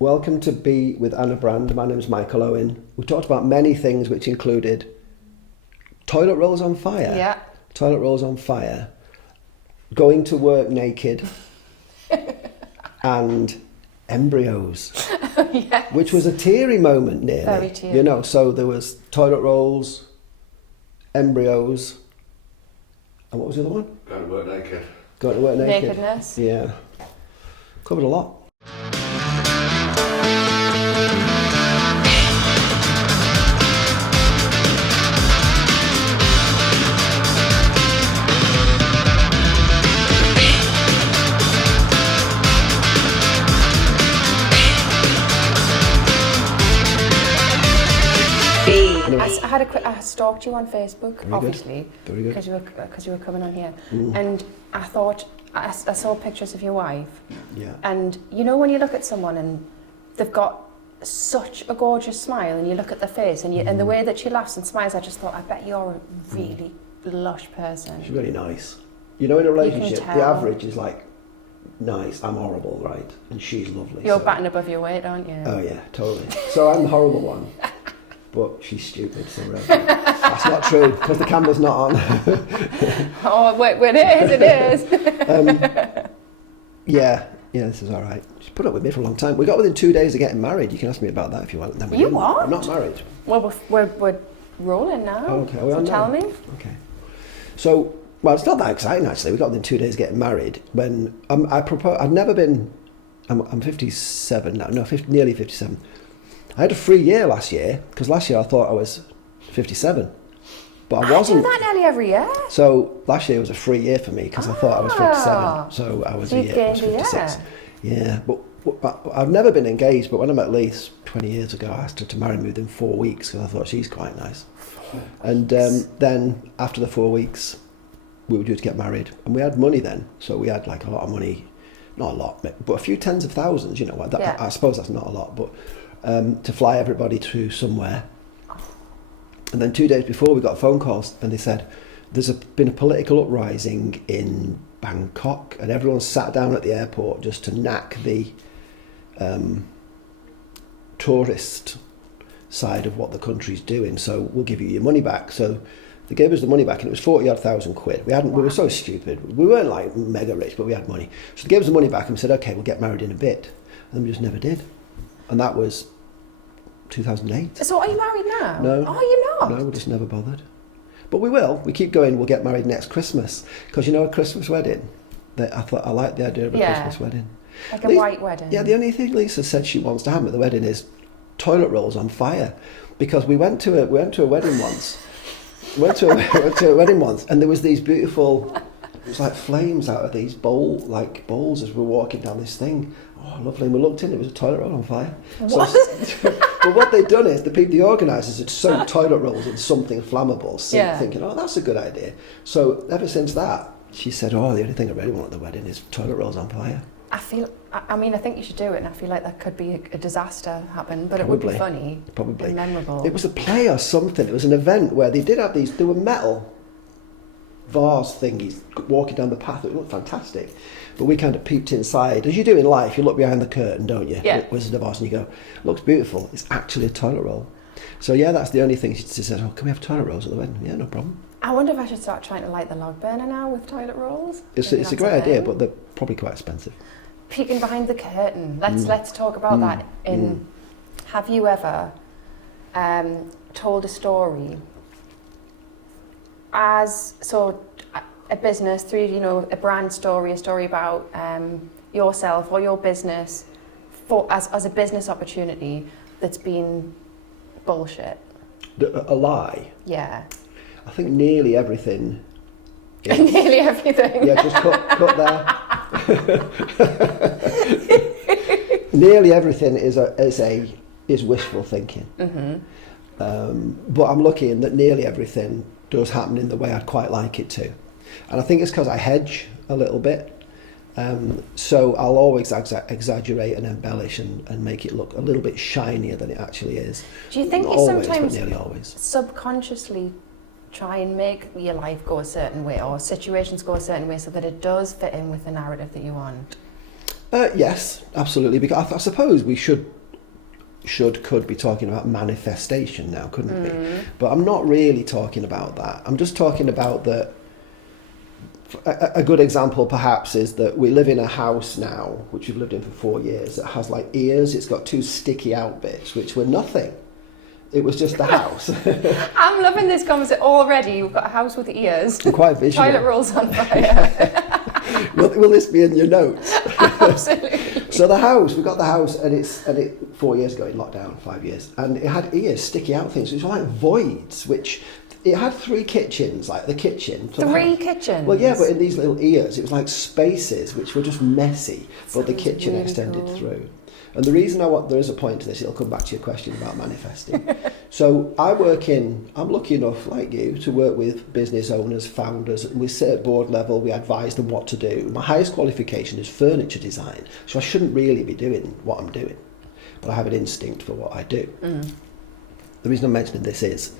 Welcome to Be with Anna Brand. My name is Mychael Owen. We talked about many things which included toilet rolls on fire. Yeah. Toilet rolls on fire. Going to work naked. And embryos. Yes. Which was a teary moment nearly. Very teary. You know, so there was toilet rolls, embryos, and what was the other one? Going to work naked. Going to work naked. Nakedness. Yeah. Covered a lot. I stalked you on Facebook, Very obviously, Very good. because you were coming on here, and I thought I saw pictures of your wife, Yeah. and you know when you look at someone and they've got such a gorgeous smile, and you look at their face and the way that she laughs and smiles, I just thought, I bet you're a really lush person. She's really nice. You know, in a relationship, the tell. average is like, nice, I'm horrible, right? And she's lovely. You're so. batting above your weight, aren't you? Oh yeah, totally. So I'm the horrible one. But she's stupid, so that's not true, because the camera's not on. Oh, wait, it is. Yeah, this is all right. She's put up with me for a long time. We got within 2 days of getting married. You can ask me about that if you want. Then we You didn't. what? I'm not married. Well, we're rolling now. Oh, okay, we so are tell now. me. Okay. So, well, it's not that exciting actually. We got within 2 days of getting married. When I proposed, I'd never been. I'm 57 now. No, nearly 57. I had a free year last year, because last year I thought I was 57, but I wasn't. I do that nearly every year. So last year was a free year for me, because I thought I was 57, so I was So a you've year, I was gained a 56. year. Yeah, but I've never been engaged, but when I met Leith 20 years ago, I asked her to marry me within 4 weeks, because I thought she's quite nice. And then after the 4 weeks, we were due to get married, and we had money then, so we had like a lot of money, not a lot, but a few tens of thousands, you know, Yeah. I suppose that's not a lot, but to fly everybody to somewhere. And then 2 days before, we got phone calls, and they said there's been a political uprising in Bangkok, and everyone sat down at the airport just to knack the tourist side of what the country's doing. So we'll give you your money back. So they gave us the money back, and it was 40,000 quid. We were so stupid. We weren't like mega rich, but we had money. So they gave us the money back, and we said, okay, we'll get married in a bit. And then we just never did. And that was 2008. So are you married now? No. Oh, you're not? No, we just never bothered. But we will. We keep going. We'll get married next Christmas. Because you know, a Christmas wedding, I like the idea of a Christmas wedding. Like a white wedding. Yeah, the only thing Lisa said she wants to have at the wedding is toilet rolls on fire. Because we went to a wedding once. went to a wedding once, and there was these beautiful, it was like flames out of these bowls as we were walking down this thing. Oh, lovely. And we looked in, it was a toilet roll on fire. What? So, but what they'd done is, the organisers had soaked toilet rolls in something flammable, thinking, oh, that's a good idea. So ever since that, she said, oh, the only thing I really want at the wedding is toilet rolls on fire. I think you should do it, and I feel like that could be a disaster happen, but it would be funny. Probably. And memorable. It was a play or something. It was an event where they did have there were metal vase thingies walking down the path. It looked fantastic. But we kind of peeped inside. As you do in life, you look behind the curtain, don't you? Yeah. Wizard of Oz, and you go, looks beautiful. It's actually a toilet roll. So yeah, that's the only thing. She said, oh, can we have toilet rolls at the wedding? Yeah, no problem. I wonder if I should start trying to light the log burner now with toilet rolls. It's a great idea, but they're probably quite expensive. Peeking behind the curtain. Let's talk about that. Have you ever told a story a business through a brand story, a story about yourself or your business as a business opportunity that's been bullshit? A lie? Yeah. I think nearly everything. Nearly everything. Yeah, just cut there. Nearly everything is wishful thinking. Mm-hmm. But I'm lucky in that nearly everything does happen in the way I'd quite like it to, and I think it's because I hedge a little bit. So I'll always exaggerate and embellish and make it look a little bit shinier than it actually is. Do you think Not you always, sometimes but nearly always subconsciously try and make your life go a certain way or situations go a certain way so that it does fit in with the narrative that you want? Yes, absolutely. Because I suppose we could be talking about manifestation now, couldn't we? But I'm not really talking about that. I'm just talking about that. A good example perhaps is that we live in a house now, which we've lived in for 4 years, that has like ears. It's got 2 sticky out bits, which were nothing. It was just the house. I'm loving this conversation already. You've got a house with ears. I'm quite visual. Toilet rolls on fire. will this be in your notes? Absolutely. So we got the house, and it 4 years ago in lockdown, 5 years, and it had ears, sticky out things. It was like voids, which it had 3 kitchens, like the kitchen. So 3 kitchens? Well, yeah, but in these little ears, it was like spaces, which were just messy, but the kitchen really extended cool. through. And the reason there is a point to this, it'll come back to your question about manifesting. So I'm lucky enough, like you, to work with business owners, founders. We sit at board level, we advise them what to do. My highest qualification is furniture design, so I shouldn't really be doing what I'm doing. But I have an instinct for what I do. The reason I'm mentioning this is,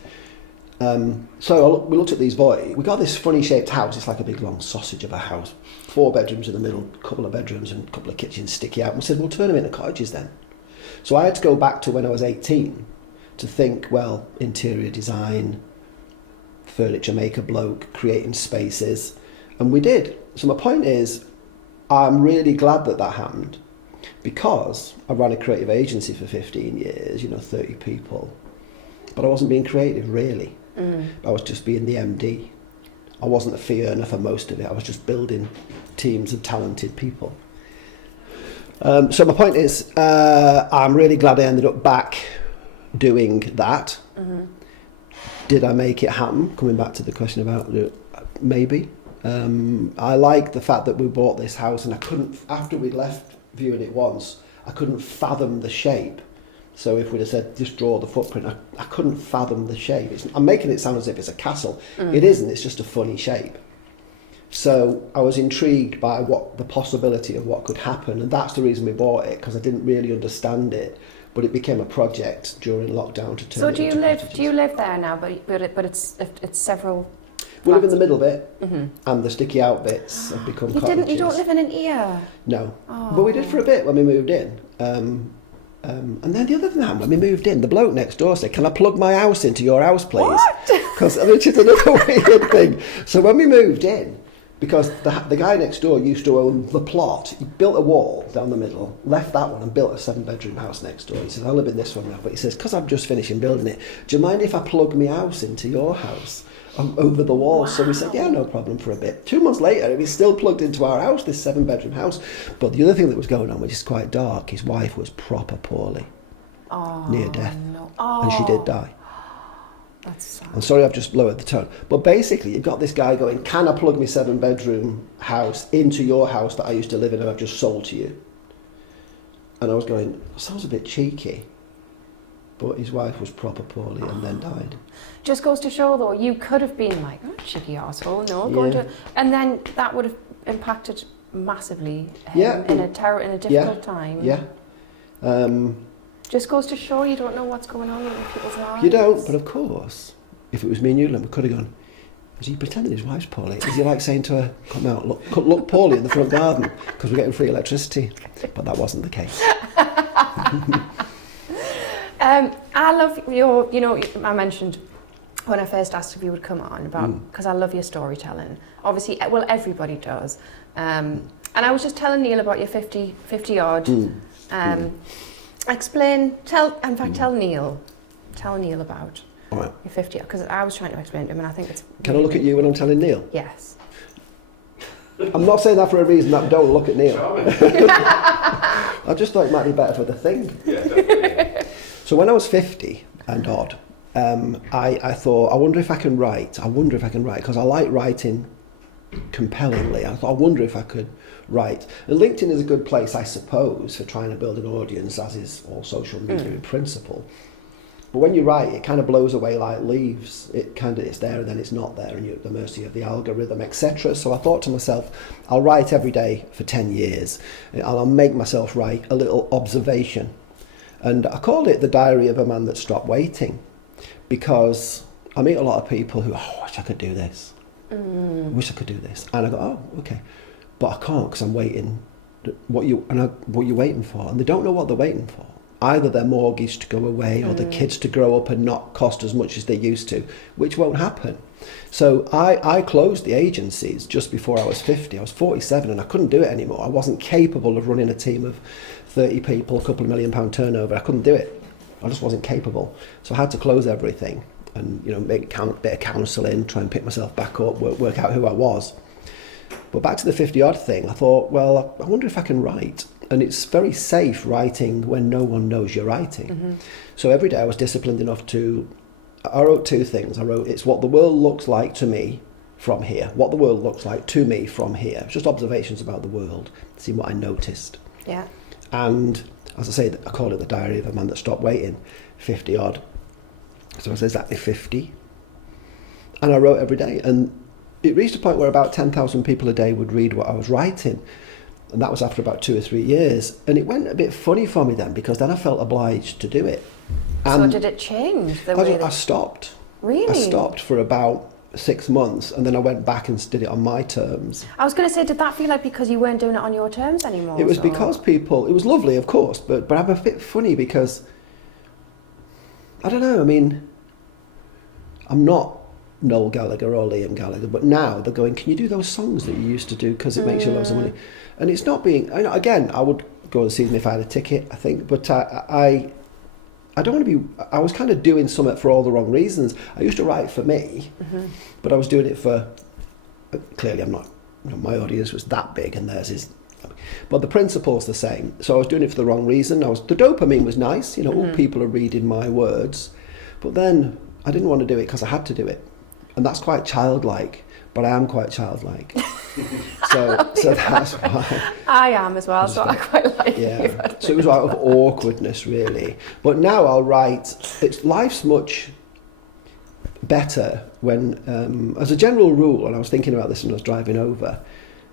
we looked at these voids. We got this funny shaped house. It's like a big long sausage of a house. 4 bedrooms in the middle, a couple of bedrooms and a couple of kitchens sticky out. And we said, we'll turn them into cottages then. So I had to go back to when I was 18 to think, well, interior design, furniture maker bloke, creating spaces. And we did. So my point is, I'm really glad that happened, because I ran a creative agency for 15 years, 30 people. But I wasn't being creative, really. I was just being the MD. I wasn't a fee earner for most of it. I was just building teams of talented people. So my point is, I'm really glad I ended up back doing that. Did I make it happen? Coming back to the question about maybe. I like the fact that we bought this house, and I couldn't, after we'd left viewing it once, I couldn't fathom the shape. So if we'd have said, just draw the footprint, I couldn't fathom the shape. I'm making it sound as if it's a castle. It isn't, it's just a funny shape. So I was intrigued by the possibility of what could happen, and that's the reason we bought it, because I didn't really understand it. But it became a project during lockdown to turn. So do you live there now? But it's several. We live in the middle bit, and the sticky out bits have become cottages. You don't live in an ear? No, but we did for a bit when we moved in. And then the other thing that happened when we moved in, the bloke next door said, "Can I plug my house into your house, please?" What? Which is another weird thing. So when we moved in, because the guy next door used to own the plot, he built a wall down the middle, left that one and built a 7-bedroom house next door. He says, "I live in this one now," but he says, "Because I'm just finishing building it, do you mind if I plug my house into your house over the wall?" Wow. So we said, "Yeah, no problem," for a bit. 2 months later, he's still plugged into our house, this 7-bedroom house. But the other thing that was going on, which is quite dark, his wife was proper poorly, near death, and she did die. That's sad. I'm sorry I've just lowered the tone. But basically, you've got this guy going, "Can I plug my 7-bedroom house into your house that I used to live in and I've just sold to you?" And I was going, sounds a bit cheeky. But his wife was proper poorly and then died. Just goes to show, though, you could have been like, "Oh, cheeky arsehole, no." And then that would have impacted massively in a difficult time. Yeah. Just goes to show you don't know what's going on in people's lives. You don't, but of course, if it was me and you, we could have gone, is he pretending his wife's poorly? Is he like saying to her, "Come out, look poorly in the front garden because we're getting free electricity"? But that wasn't the case. I love I mentioned when I first asked if you would come on because I love your storytelling. Obviously, well, everybody does. And I was just telling Neil about your 50 odd. Tell Neil about your 50, because I was trying to explain to him, and I think it's. Can I look at you when I'm telling Neil? Yes. I'm not saying that for a reason that don't look at Neil. I just thought it might be better for the thing. Yeah, definitely. So when I was 50 and odd, I thought, I wonder if I can write, because I like writing compellingly. I thought, I wonder if I could write. And LinkedIn is a good place, I suppose, for trying to build an audience, as is all social media in principle. But when you write, it kind of blows away like leaves. It's there and then it's not there, and you're at the mercy of the algorithm, etc. So I thought to myself, I'll write every day for 10 years, and I'll make myself write a little observation. And I called it The Diary of a Man That Stopped Waiting, because I meet a lot of people who, I wish I could do this. I wish I could do this. And I go, oh, okay. But I can't, because I'm waiting what you're waiting for, and they don't know what they're waiting for. Either their mortgage to go away or the kids to grow up and not cost as much as they used to, which won't happen. So I closed the agencies just before I was 50. I was 47 and I couldn't do it anymore. I wasn't capable of running a team of 30 people, a couple of £1 million turnover. I couldn't do it. I just wasn't capable. So I had to close everything and, you know, make a bit of counselling, try and pick myself back up, work out who I was. But back to the 50 odd thing, I thought, well, I wonder if I can write. And it's very safe writing when no one knows you're writing. So every day I was disciplined enough I wrote two things. I wrote, it's what the world looks like to me from here. What the world looks like to me from here. Just observations about the world, seeing what I noticed. Yeah. And as I say, I call it the diary of a man that stopped waiting, 50 odd. So I was exactly 50. And I wrote every day. And it reached a point where about 10,000 people a day would read what I was writing. And that was after about 2 or 3 years. And it went a bit funny for me then, because then I felt obliged to do it. And so did it change I stopped. Really? I stopped for about 6 months, and then I went back and did it on my terms. I was going to say, did that feel like because you weren't doing it on your terms anymore? It was because people, it was lovely, of course, but I'm a bit funny because, I don't know, I mean, I'm not Noel Gallagher or Liam Gallagher, but now they're going, can you do those songs that you used to do because it makes you loads of money? And it's not being, again, I would go and see them if I had a ticket, I think, but I don't want to be, I was kind of doing something for all the wrong reasons. I used to write for me, but I was doing it for, clearly I'm not, you know, my audience was that big and theirs is, but the principle's the same. So I was doing it for the wrong reason. The dopamine was nice, you know, all people are reading my words, but then I didn't want to do it because I had to do it. And that's quite childlike, but I am quite childlike. So that's why. I am as well, so I quite like it. So it was out of awkwardness, really. But now I'll write, life's much better when, as a general rule, and I was thinking about this when I was driving over,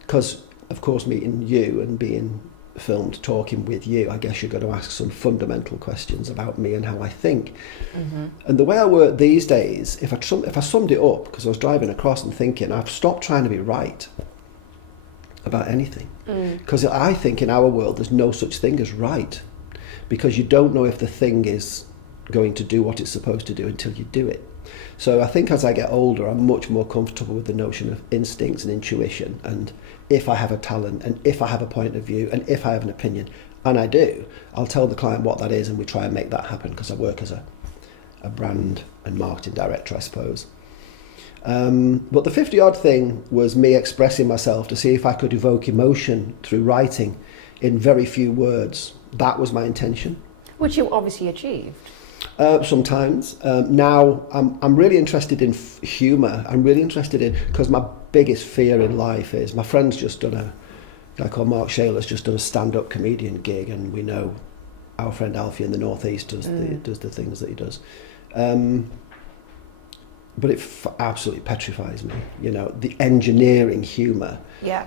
because, of course, meeting you and being filmed talking with you, I guess you're going to ask some fundamental questions about me and how I think. And the way I work these days, if I summed it up, because I was driving across and thinking, I've stopped trying to be right about anything. Because I think in our world there's no such thing as right, because you don't know if the thing is going to do what it's supposed to do until you do it. So I think as I get older, I'm much more comfortable with the notion of instincts and intuition, and if I have a talent, and if I have a point of view, and if I have an opinion, and I do, I'll tell the client what that is and we try and make that happen, because I work as a brand and marketing director, I suppose. But the 50 odd thing was me expressing myself to see if I could evoke emotion through writing in very few words. That was my intention. Which you obviously achieved. Sometimes. Now I'm really interested in humour. I'm really interested in, because my biggest fear in life is, my friend's just done a guy called Mark Shaler's just done a stand-up comedian gig, and we know our friend Alfie in the Northeast does the things that he does. But it absolutely petrifies me, you know, the engineering humour. Yeah.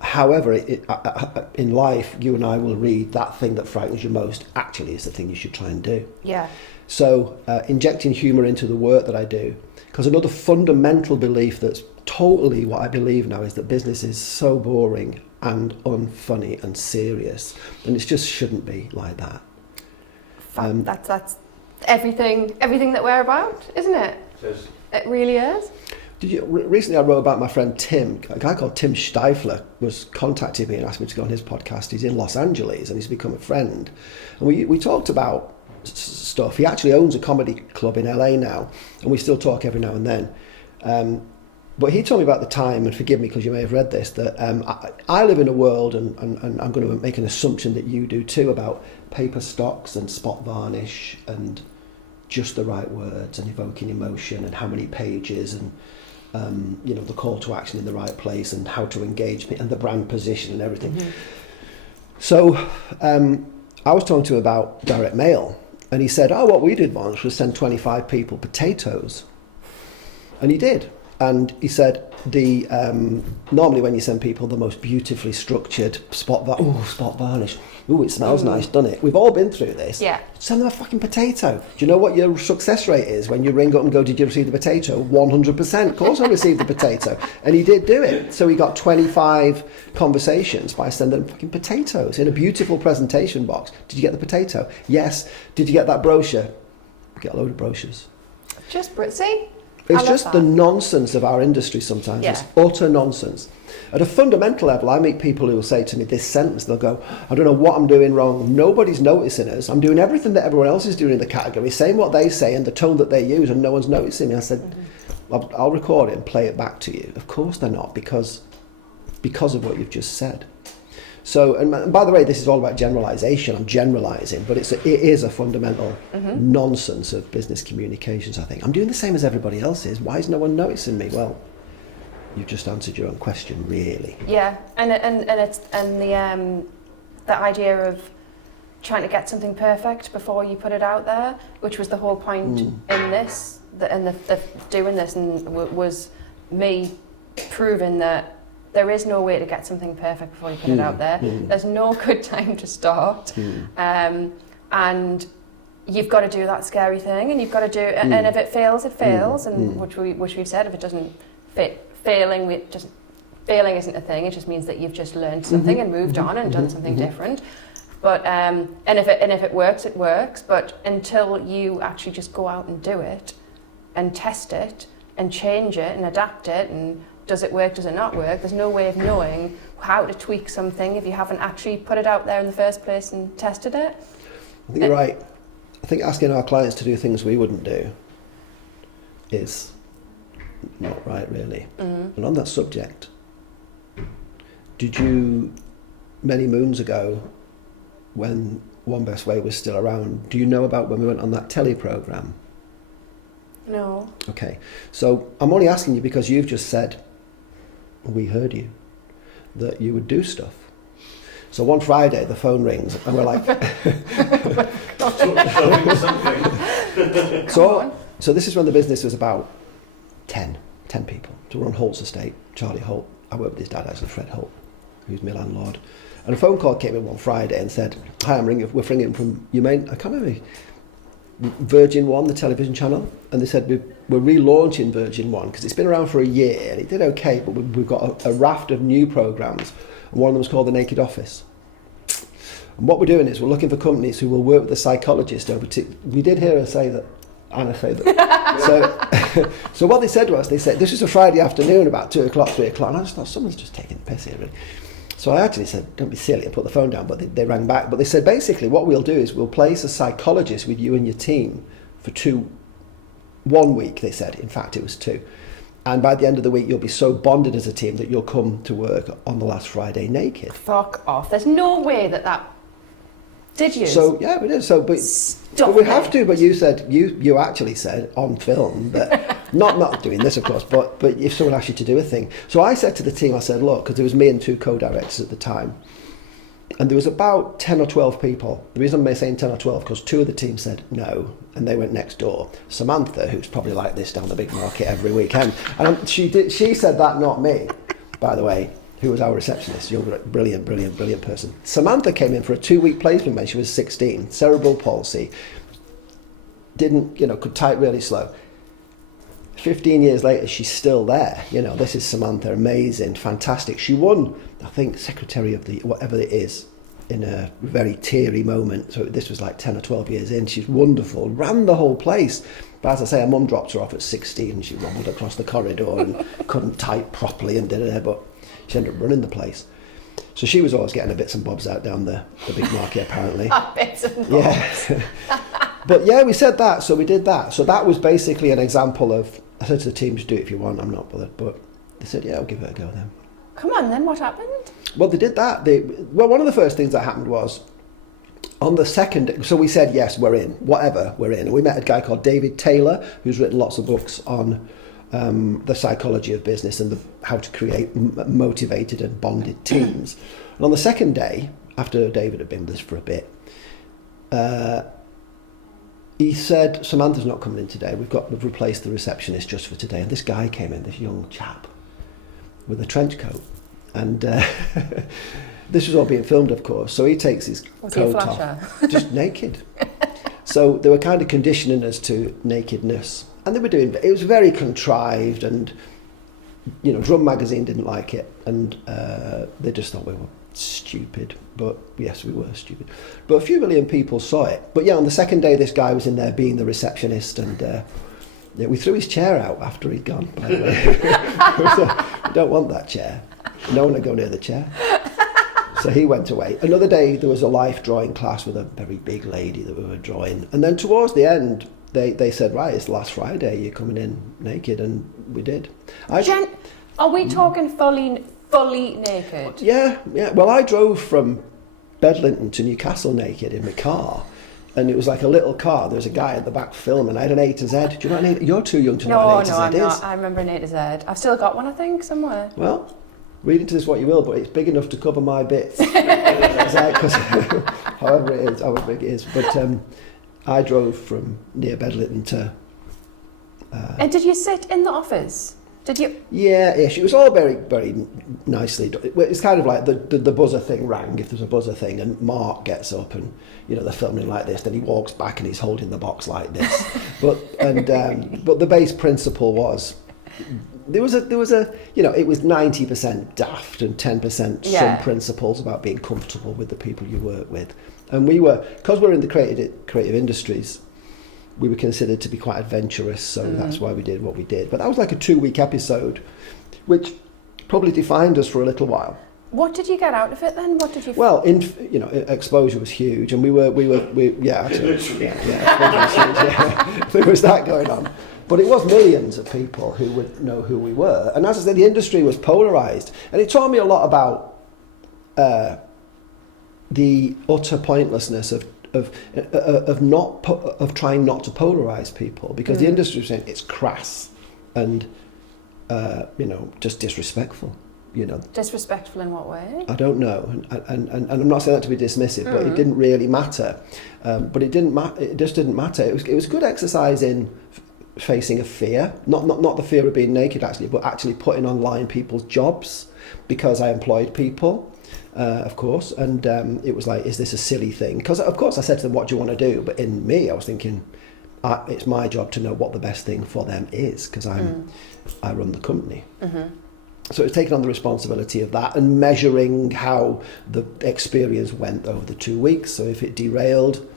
However, in life, you and I will read that thing that frightens you most actually is the thing you should try and do. Yeah. So injecting humour into the work that I do, because another fundamental belief that's totally what I believe now is that business is so boring and unfunny and serious, and it just shouldn't be like that. That's everything that we're about, isn't it? It really is. Recently I wrote about my friend Tim, a guy called Tim Steifler was contacting me and asked me to go on his podcast. He's in Los Angeles and he's become a friend. And we talked about stuff. He actually owns a comedy club in LA now, and we still talk every now and then. But he told me about the time, and forgive me because you may have read this, that I live in a world, and I'm going to make an assumption that you do too, about paper stocks and spot varnish and just the right words and evoking emotion and how many pages and you know, the call to action in the right place and how to engage me and the brand position and everything. So I was talking to him about direct mail, and he said, what we did once was send 25 people potatoes. And he did. And he said normally when you send people the most beautifully structured spot varnish, it smells nice, doesn't it? We've all been through this. Yeah. Send them a fucking potato. Do you know what your success rate is when you ring up and go, did you receive the potato? 100%. Of course I received the potato. And he did do it. So he got 25 conversations by sending them fucking potatoes in a beautiful presentation box. Did you get the potato? Yes. Did you get that brochure? We get a load of brochures. Just see? It's just the nonsense of our industry sometimes. Yeah. It's utter nonsense. At a fundamental level, I meet people who will say to me this sentence. They'll go, I don't know what I'm doing wrong. Nobody's noticing us. I'm doing everything that everyone else is doing in the category, saying what they say and the tone that they use, and no one's noticing me. I said, I'll record it and play it back to you. Of course they're not, because of what you've just said. So, and by the way, this is all about generalisation. I'm generalising, but it is a fundamental nonsense of business communications, I think. I'm doing the same as everybody else is. Why is no one noticing me? Well, you've just answered your own question, really. Yeah, and the idea of trying to get something perfect before you put it out there, which was the whole point in this, and the doing this, and was me proving that there is no way to get something perfect before you put it out there. There's no good time to start. And you've got to do that scary thing, and you've got to do it. And if it fails, it fails. And which we've said, if it doesn't fit, failing isn't a thing. It just means that you've just learned something and moved on and done something different. But and if it works, it works. But until you actually just go out and do it, and test it, and change it, and adapt it, and does it work, does it not work? There's no way of knowing how to tweak something if you haven't actually put it out there in the first place and tested it. I think you're right. I think asking our clients to do things we wouldn't do is not right, really. And on that subject, did you, many moons ago, when One Best Way was still around, do you know about when we went on that telly programme? No. Okay, so I'm only asking you because you've just said, we heard you, that you would do stuff. So one Friday the phone rings and we're like, so this is when the business was about 10 people. So we're on Holt's estate, Charlie Holt. I work with his dad actually, Fred Holt, who's my landlord. And a phone call came in one Friday and said, hi, we're ringing from, I can't remember, Virgin One, the television channel, and they said we're relaunching Virgin One because it's been around for a year and it did okay, but we've got a raft of new programmes, and one of them is called The Naked Office. And what we're doing is we're looking for companies who will work with a psychologist we did hear Anna say that. So what they said to us, they said, this was a Friday afternoon about 2 o'clock, 3 o'clock, and I just thought, someone's just taking the piss here, really. So I actually said, don't be silly, and put the phone down, but they rang back. But they said, basically, what we'll do is we'll place a psychologist with you and your team for 1 week, they said. In fact, it was 2. And by the end of the week, you'll be so bonded as a team that you'll come to work on the last Friday naked. Fuck off. There's no way that... Did you? So, yeah, we did. So, but we have to, but you said, you actually said on film that... Not doing this, of course, but if someone asked you to do a thing. So I said to the team, I said, look, because there was me and 2 co-directors at the time, and there was about 10 or 12 people. The reason I'm saying 10 or 12, because 2 of the team said no, and they went next door. Samantha, who's probably like this down the big market every weekend, and she said that, not me, by the way, who was our receptionist, young, brilliant person. Samantha came in for a 2-week placement when she was 16, cerebral palsy, could type really slow. 15 years later, she's still there. This is Samantha, amazing, fantastic. She won, I think, Secretary of the, whatever it is, in a very teary moment. So this was like 10 or 12 years in. She's wonderful, ran the whole place. But as I say, her mum dropped her off at 16 and she rumbled across the corridor and couldn't type properly and did it, but she ended up running the place. So she was always getting her bits and bobs out down the big market, apparently. Bits and bobs. Yeah. But yeah, we said that, so we did that. So that was basically an example of, I said to the team, just do it if you want, I'm not bothered. But they said, yeah, I'll give it a go then. Come on then, what happened? Well, they did that. One of the first things that happened was, on the second, so we said, yes, we're in, whatever, we're in. And we met a guy called David Taylor, who's written lots of books on the psychology of business and how to create motivated and bonded teams. And on the second day, after David had been with us for a bit, he said, Samantha's not coming in today. We've replaced the receptionist just for today. And this guy came in, this young chap, with a trench coat. And this was all being filmed, of course. So he takes his coat off, just naked. So they were kind of conditioning us to nakedness. And they were doing, it was very contrived, and, you know, Drum Magazine didn't like it. And they just thought we were stupid. But yes, we were stupid. But a few million people saw it. But yeah, on the second day, this guy was in there being the receptionist, and yeah, we threw his chair out after he'd gone, by the way. We don't want that chair. No one would go near the chair. So he went away. Another day, there was a life drawing class with a very big lady that we were drawing. And then towards the end, they said, right, it's last Friday, you're coming in naked, and we did. Are we talking fully naked? Yeah. Well, I drove from Bedlington to Newcastle naked in my car. And it was like a little car. There was a guy at the back filming. I had an A to Z. Do you know what an A? You're too young to know what an A to Z is. No, I'm not. I remember an A to Z. I've still got one, I think, somewhere. Well, read into this what you will, but it's big enough to cover my bits. However it is, however big it is. But I drove from near Bedlington to... and did you sit in the office? Did you? Yeah, ish. It was all very, very nicely done. It's kind of like the buzzer thing rang, if there's a buzzer thing, and Mark gets up and, you know, they're filming like this, then he walks back and he's holding the box like this. But the base principle was, there was a you know, it was 90% daft and 10% some principles about being comfortable with the people you work with. And we were, because we're in the creative industries, we were considered to be quite adventurous, so that's why we did what we did. But that was like a 2-week episode, which probably defined us for a little while. What did you get out of it then? What did you? Well, exposure was huge, and we were actually, yeah, there was that going on. But it was millions of people who would know who we were, and as I said, the industry was polarised, and it taught me a lot about the utter pointlessness of trying not to polarise people, because the industry was saying it's crass and just disrespectful. You know, disrespectful in what way? I don't know, and I'm not saying that to be dismissive, but it didn't really matter. But it didn't matter. It just didn't matter. It was good exercise in facing a fear, not the fear of being naked actually, but actually putting online people's jobs, because I employed people. Of course, and it was like, is this a silly thing? Because of course I said to them, what do you want to do? But in me, I was thinking, it's my job to know what the best thing for them is, because I run the company. So it's taking on the responsibility of that and measuring how the experience went over the 2 weeks. So if it derailed,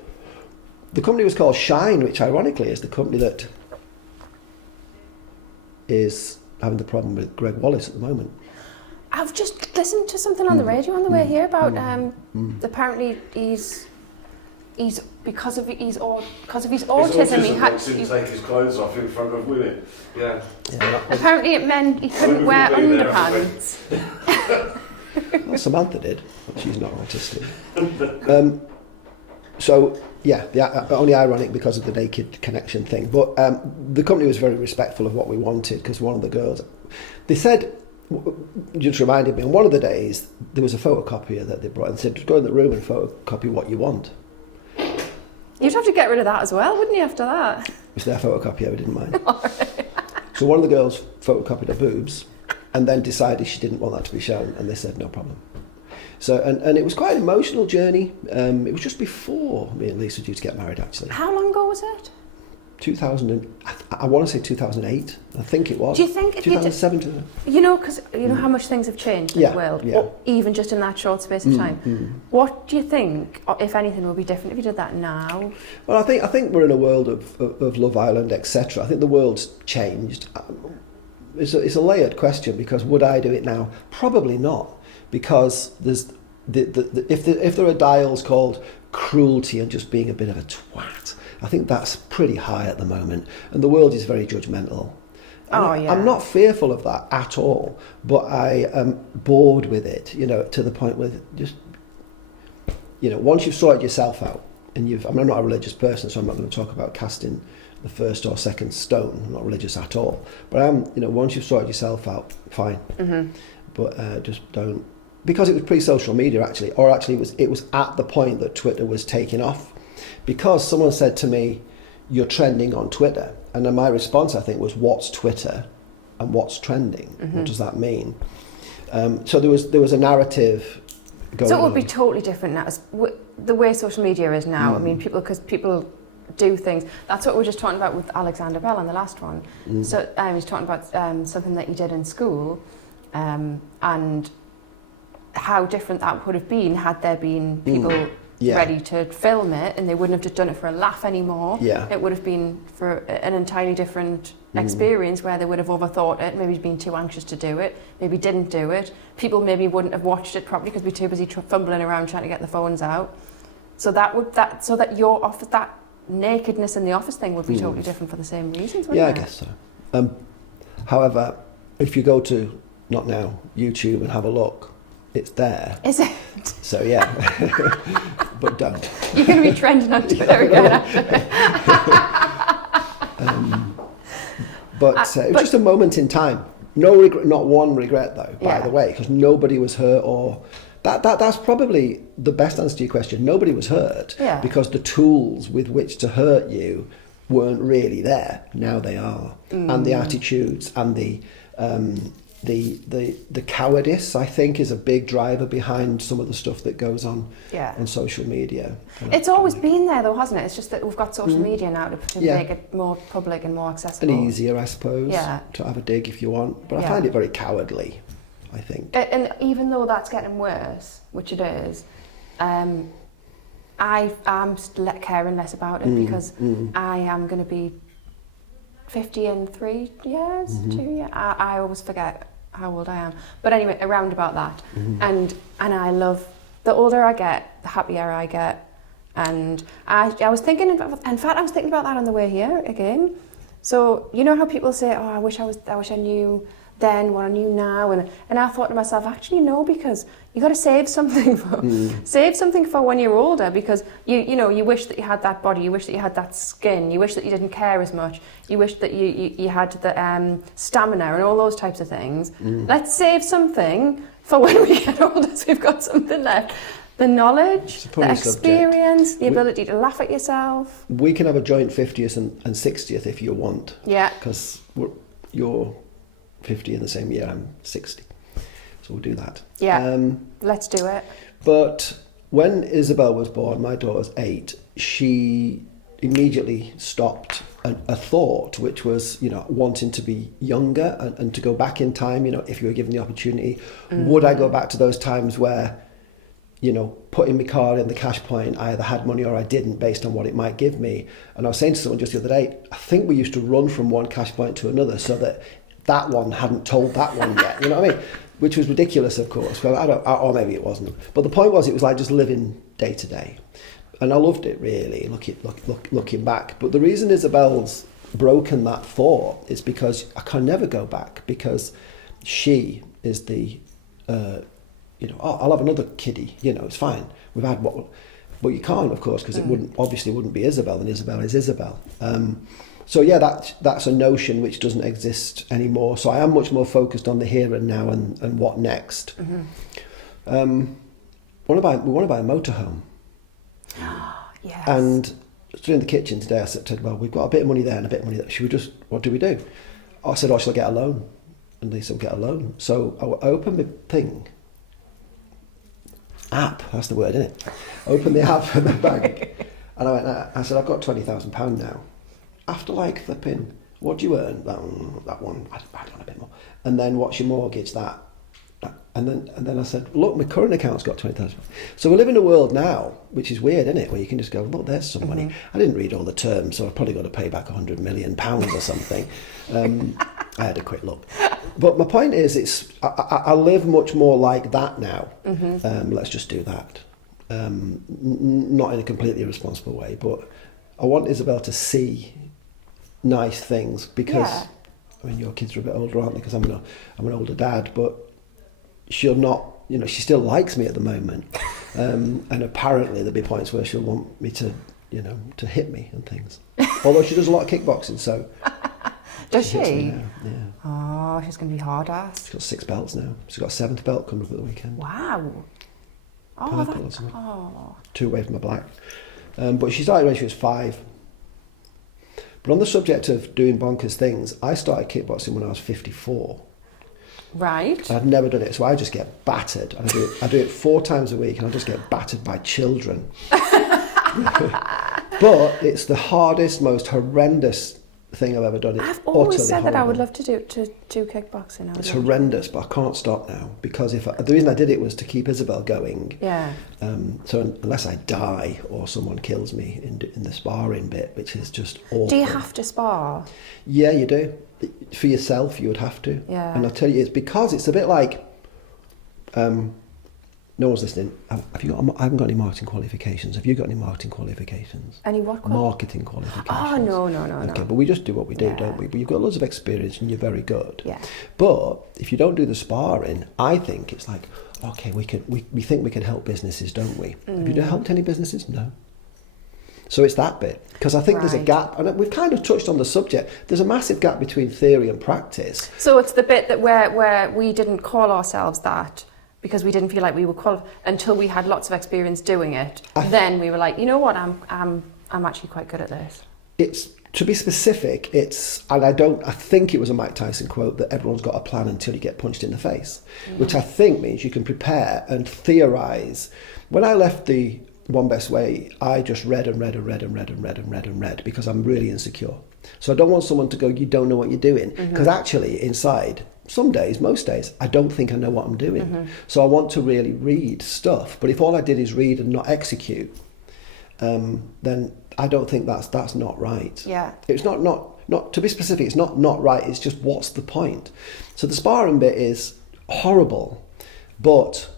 the company was called Shine, which ironically is the company that is having the problem with Greg Wallace at the moment. I've just listened to something on the radio on the way here about apparently he's because of his autism he had to take his clothes off in front of women. Yeah. Apparently it meant he couldn't wear underpants. Well, Samantha did, but she's not autistic. So yeah, only ironic because of the naked connection thing. But the company was very respectful of what we wanted, because one of the girls, they said, just reminded me, on one of the days there was a photocopier that they brought and said, go in the room and photocopy what you want. You'd have to get rid of that as well, wouldn't you, after that? It was their photocopier, I didn't mind. So one of the girls photocopied her boobs and then decided she didn't want that to be shown, and they said no problem. So and it was quite an emotional journey. It was just before me and Lisa were due to get married, actually. How long ago was it? 2000 I want to say 2008. I think it was. Do you think if 2007? You know, because you know how much things have changed in the world, or even just in that short space of time. What do you think, if anything, will be different if you did that now? Well, I think we're in a world of Love Island, etc. I think the world's changed. It's a layered question, because would I do it now? Probably not, because there's if there are dials called cruelty and just being a bit of a twat, I think that's pretty high at the moment, and the world is very judgmental. I'm not fearful of that at all, but I am bored with it, to the point where just, once you've sorted yourself out, and I'm not a religious person, so I'm not going to talk about casting the first or second stone. I'm not religious at all, but once you've sorted yourself out, fine. But just don't, because it was pre-social media actually, or actually it was at the point that Twitter was taking off. Because someone said to me, you're trending on Twitter. And then my response, I think, was, what's Twitter and what's trending? What does that mean? So there was a narrative going on. So it would be totally different now. The way social media is now, I mean, because people do things. That's what we were just talking about with Alexander Bell on the last one. So he was talking about something that he did in school, and how different that would have been had there been people ready to film it, and they wouldn't have just done it for a laugh anymore. It would have been for an entirely different experience where they would have overthought it, maybe been too anxious to do it, maybe didn't do it. People maybe wouldn't have watched it properly because we're too busy fumbling around trying to get the phones out. So that your office, that nakedness in the office thing would be totally different for the same reasons, wouldn't it? I guess so. However, if you go to, not now, YouTube and have a look, it's there. Is it? So yeah, but don't. You're going to be trending on Twitter again. But it was just a moment in time. No regret, not one regret though, by the way, because nobody was hurt or... That's probably the best answer to your question. Nobody was hurt because the tools with which to hurt you weren't really there. Now they are. And the attitudes and the cowardice, I think, is a big driver behind some of the stuff that goes on in social media. It's always been there though, hasn't it? It's just that we've got social media now to make it more public and more accessible. And easier, I suppose, to have a dig if you want. But I find it very cowardly, I think. And even though that's getting worse, which it is, I'm caring less about it because I am going to be 50 in 3 years, 2 years. I always forget how old I am. But anyway, around about that. And I love, the older I get, the happier I get. And I was thinking, in fact, I was thinking about that on the way here again. So, you know how people say, oh, I wish I knew then what I knew now, and I thought to myself, actually no, because you got to save something for when you're older, because you wish that you had that body, you wish that you had that skin, you wish that you didn't care as much, you wish that you had the stamina and all those types of things. Let's save something for when we get older, so we've got something left. The knowledge, the experience, the ability to laugh at yourself. We can have a joint 50th and 60th if you want. Yeah. Because you're 50 in the same year, I'm 60. So we'll do that. Yeah, let's do it. But when Isabel was born, my daughter's 8, she immediately stopped a thought, which was, wanting to be younger and to go back in time, if you were given the opportunity. Would I go back to those times where, putting my card in the cash point, I either had money or I didn't based on what it might give me? And I was saying to someone just the other day, I think we used to run from one cash point to another so that that one hadn't told that one yet, you know what I mean? Which was ridiculous, of course. Well, or maybe it wasn't. But the point was, it was like just living day to day. And I loved it, really, looking back. But the reason Isabel's broken that thought is because I can never go back, because she is the, I'll have another kiddie, it's fine. We've had what... But you can't, of course, because it wouldn't be Isabel, and Isabel is Isabel. So yeah, that's a notion which doesn't exist anymore. So I am much more focused on the here and now and what next. We want to buy a motorhome. Yes. And stood in the kitchen today, I said, well, we've got a bit of money there and a bit of money there. What do we do? I said, shall I get a loan? And they said, get a loan. So I opened the thing. App, that's the word, isn't it? Opened the app in the bank. And I said, I've got £20,000 now. After flipping, what do you earn? That one, I don't a bit more. And then what's your mortgage? That. And then I said, look, my current account's got 20,000. So we live in a world now, which is weird, isn't it? Where you can just go, look, there's some money. I didn't read all the terms, so I've probably got to pay back £100 million or something. I had a quick look. But my point is, I live much more like that now. Let's just do that. Not in a completely irresponsible way, but I want Isabel to see nice things, because your kids are a bit older, aren't they? Because I'm an older dad, but she'll not, she still likes me at the moment, and apparently there'll be points where she'll want me to, to hit me and things. Although she does a lot of kickboxing, so. Does she? Yeah. Oh, she's going to be hard ass. She's got 6 belts now. She's got a 7th belt coming up at the weekend. Wow. Purple or something. 2 away from a black. But she started when she was 5. But on the subject of doing bonkers things, I started kickboxing when I was 54. Right. I'd never done it, so I just get battered. I do it 4 times a week, and I just get battered by children. But it's the hardest, most horrendous thing I've ever done. It's I've always utterly said that I would horrible. love to do kickboxing. It's horrendous, but I can't stop now because the reason I did it was to keep Isabel going. Yeah. So unless I die or someone kills me in the sparring bit, which is just awful. Do you have to spar? Yeah, you do. For yourself, you would have to. Yeah. And I'll tell you, it's because it's a bit like. No one's listening. I haven't got any marketing qualifications. Have you got any marketing qualifications? Any what? Marketing qualifications. Oh, no. Okay, but we just do what we do, Yeah. don't we? But you've got loads of experience and you're very good. Yeah. But if you don't do the sparring, I think it's like, okay, we think we can help businesses, don't we? Have you helped any businesses? No. So it's that bit. Because I think there's a Right. gap, and we've kind of touched on the subject, there's a massive gap between theory and practice. So it's the bit that where we didn't call ourselves that because we didn't feel like we were qualified until we had lots of experience doing it. Then we were like, you know what, I'm actually quite good at this. It's, to be specific, and I think it was a Mike Tyson quote that everyone's got a plan until you get punched in the face, which I think means you can prepare and theorise. When I left the One Best Way, I just read because I'm really insecure. So I don't want someone to go, you don't know what you're doing. Because actually, inside, some days, most days, I don't think I know what I'm doing. So I want to really read stuff. But if all I did is read and not execute, then I don't think that's not right. Yeah. It's not to be specific, it's not right, it's just what's the point? So the sparring bit is horrible, but,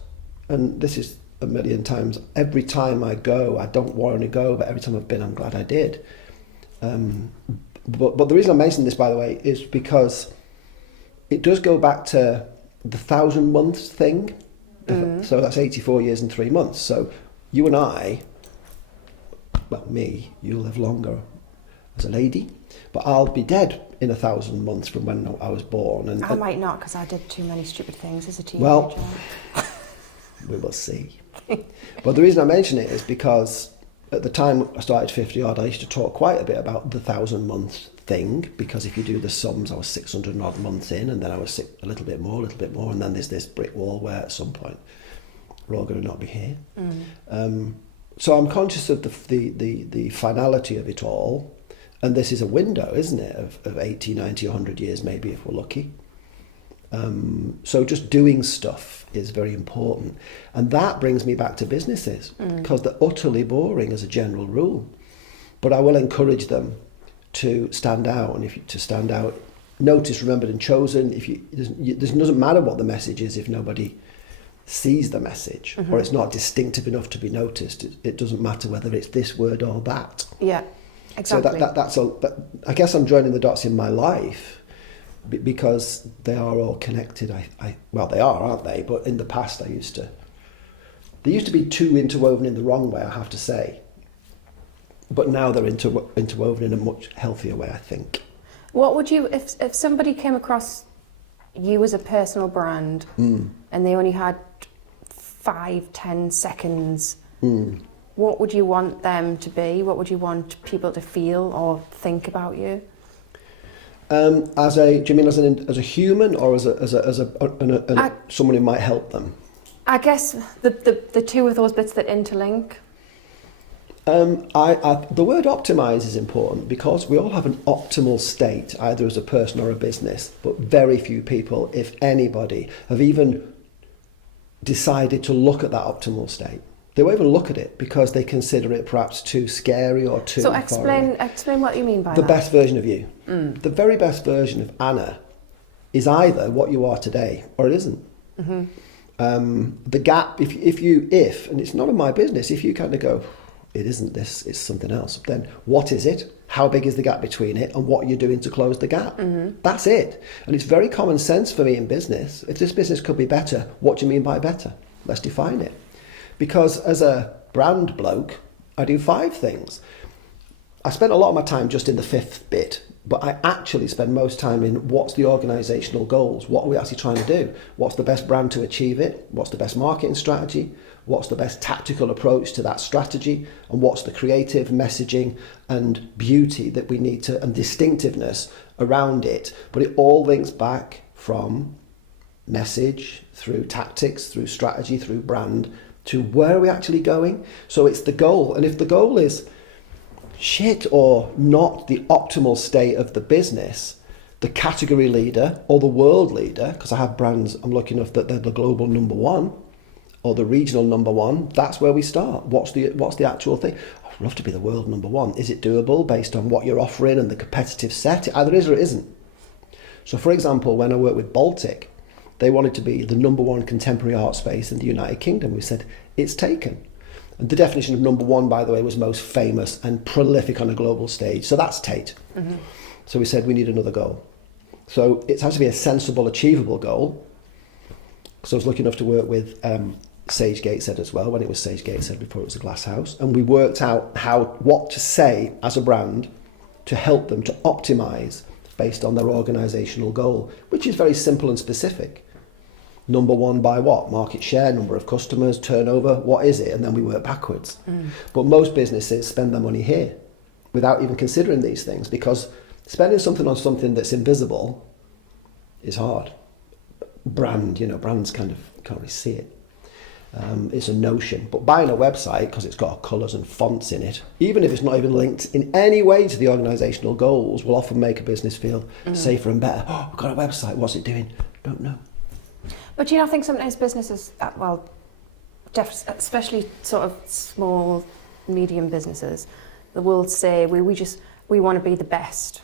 and this is a million times, every time I go, I don't want to go, but every time I've been, I'm glad I did. But the reason I mention this, by the way, is because it does go back to the 1,000 months thing. So that's 84 years and 3 months. So you and I, well, me, you'll live longer as a lady, but I'll be dead in 1,000 months from when I was born. And I might not because I did too many stupid things as a teenager. Well, we will see. But the reason I mention it is because at the time I started 50 odd, I used to talk quite a bit about the 1,000 months thing, because if you do the sums, I was 600 odd months in, and then I was a little bit more, and then there's this brick wall where at some point we're all going to not be here. So I'm conscious of the finality of it all, and this is a window, isn't it, of 80, 90, 100 years maybe if we're lucky. So just doing stuff is very important. And that brings me back to businesses, because they're utterly boring as a general rule. But I will encourage them to stand out, and to stand out, noticed, remembered and chosen. It doesn't matter what the message is if nobody sees the message, or it's not distinctive enough to be noticed. It doesn't matter whether it's this word or that. Yeah, exactly. So I guess I'm joining the dots in my life, because they are all connected. Well, they are, aren't they? But in the past, they used to be too interwoven in the wrong way, I have to say. But now they're interwoven in a much healthier way, I think. What would you, if somebody came across you as a personal brand and they only had 5-10 seconds, what would you want them to be? What would you want people to feel or think about you? Do you mean as a human, or as someone who might help them? I guess the two of those bits that interlink. The word optimize is important, because we all have an optimal state, either as a person or a business, but very few people, if anybody, have even decided to look at that optimal state. They won't even look at it because they consider it perhaps too scary or too So explain what you mean by the that. best version of you. The very best version of Anna is either what you are today or it isn't. The gap, if and it's none of my business, if you kind of go, it isn't this, it's something else, then what is it? How big is the gap between it, and what are you doing to close the gap? That's it. And it's very common sense for me in business. If this business could be better, what do you mean by better? Let's define it. Because as a brand bloke, I do 5 things. I spent a lot of my time just in the 5th bit, but I actually spend most time in what's the organisational goals? What are we actually trying to do? What's the best brand to achieve it? What's the best marketing strategy? what's the best tactical approach to that strategy, and what's the creative messaging and beauty that we need to, and distinctiveness around it. But it all links back from message, through tactics, through strategy, through brand, to where are we actually going. So it's the goal. And if the goal is shit or not the optimal state of the business, the category leader or the world leader, because I have brands, I'm lucky enough that they're the global number one or the regional number one, that's where we start. What's the actual thing? I'd love to be the world number one. Is it doable based on what you're offering and the competitive set? It either is or it isn't. So for example, when I worked with Baltic, they wanted to be the number one contemporary art space in the United Kingdom. We said, it's taken. And the definition of number one, by the way, was most famous and prolific on a global stage. So that's Tate. Mm-hmm. So we said, we need another goal. So it has to be a sensible, achievable goal. So I was lucky enough to work with Sage Gateshead as well, when it was Sage Gateshead before it was a glass house. And we worked out what to say as a brand to help them to optimise based on their organisational goal, which is very simple and specific. Number one by what? Market share, number of customers, turnover, what is it? And then we work backwards. But most businesses spend their money here without even considering these things, because spending something on something that's invisible is hard. Brands kind of can't really see it. It's a notion. But buying a website, because it's got colours and fonts in it, even if it's not even linked in any way to the organisational goals, will often make a business feel safer and better. Oh, we've got a website, what's it doing? Don't know. But do you not think sometimes businesses, especially sort of small, medium businesses, they will say, we want to be the best.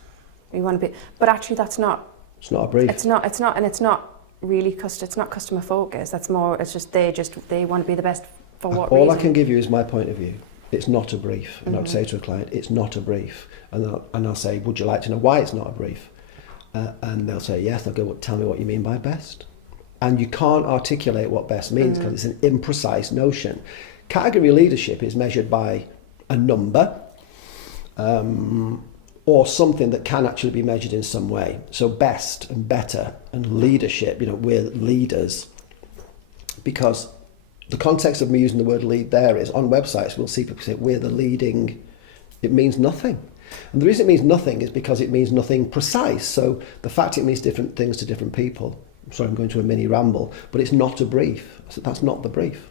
We want to be, but actually that's not. It's not a brief. It's not, and it's not really it's not customer focused. That's more. It's just they want to be the best for what reason. All I can give you is my point of view. It's not a brief, and I'd say to a client, it's not a brief, and I'll say, would you like to know why it's not a brief? And they'll say yes. They'll go, well, tell me what you mean by best. And you can't articulate what best means because it's an imprecise notion. Category leadership is measured by a number. Or something that can actually be measured in some way. So best and better and leadership, we're leaders. Because the context of me using the word lead there is, on websites we'll see people say we're the leading. It means nothing. And the reason it means nothing is because it means nothing precise. So the fact it means different things to different people. I'm sorry, I'm going to a mini ramble, but it's not a brief. So that's not the brief.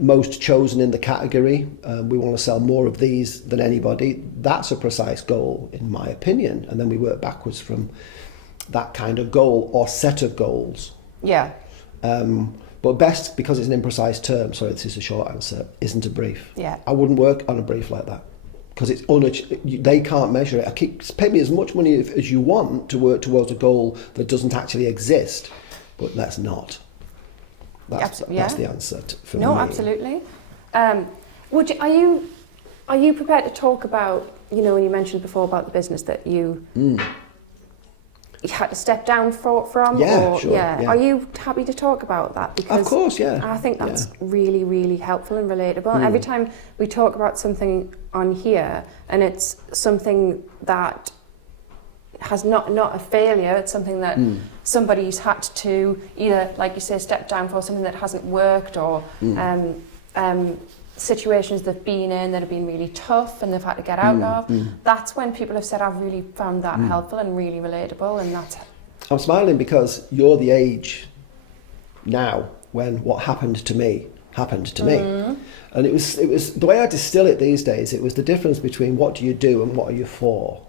Most chosen in the category, we want to sell more of these than anybody. That's a precise goal, in my opinion. And then we work backwards from that kind of goal or set of goals. Yeah. But best, because it's an imprecise term, sorry, this is a short answer, isn't a brief. Yeah. I wouldn't work on a brief like that because they can't measure it. Pay me as much money as you want to work towards a goal that doesn't actually exist, but let's not. That's the answer for me. No, absolutely. Are you prepared to talk about, when you mentioned before about the business that you had to step down from? Yeah, sure. Yeah. Are you happy to talk about that? Because of course, yeah. I think that's really, really helpful and relatable. And every time we talk about something on here, and it's something that has not a failure, it's something that somebody's had to either, like you say, step down for, something that hasn't worked, or situations they've been in that have been really tough and they've had to get out of. That's when people have said, I've really found that helpful and really relatable, and that's... I'm smiling because you're the age now when what happened to me. And it was the way I distill it these days, it was the difference between what do you do and what are you for.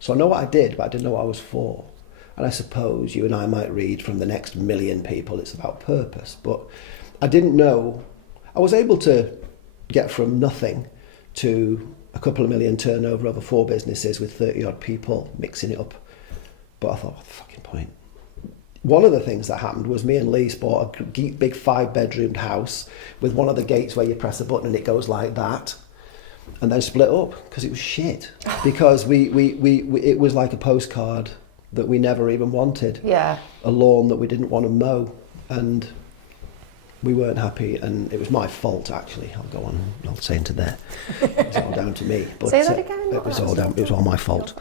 So I know what I did, but I didn't know what I was for. And I suppose you and I might read from the next million people, it's about purpose. But I didn't know. I was able to get from nothing to a couple of million turnover over 4 businesses with 30 odd people, mixing it up. But I thought, what the fucking point? One of the things that happened was me and Lee bought a big 5-bedroomed house with one of the gates where you press a button and it goes like that. And then split up because it was shit. Because we it was like a postcard that we never even wanted. Yeah. A lawn that we didn't want to mow, and we weren't happy. And it was my fault, actually. I'll go on. I'll say into there. It's all down to me. But say that again. It was all my fault.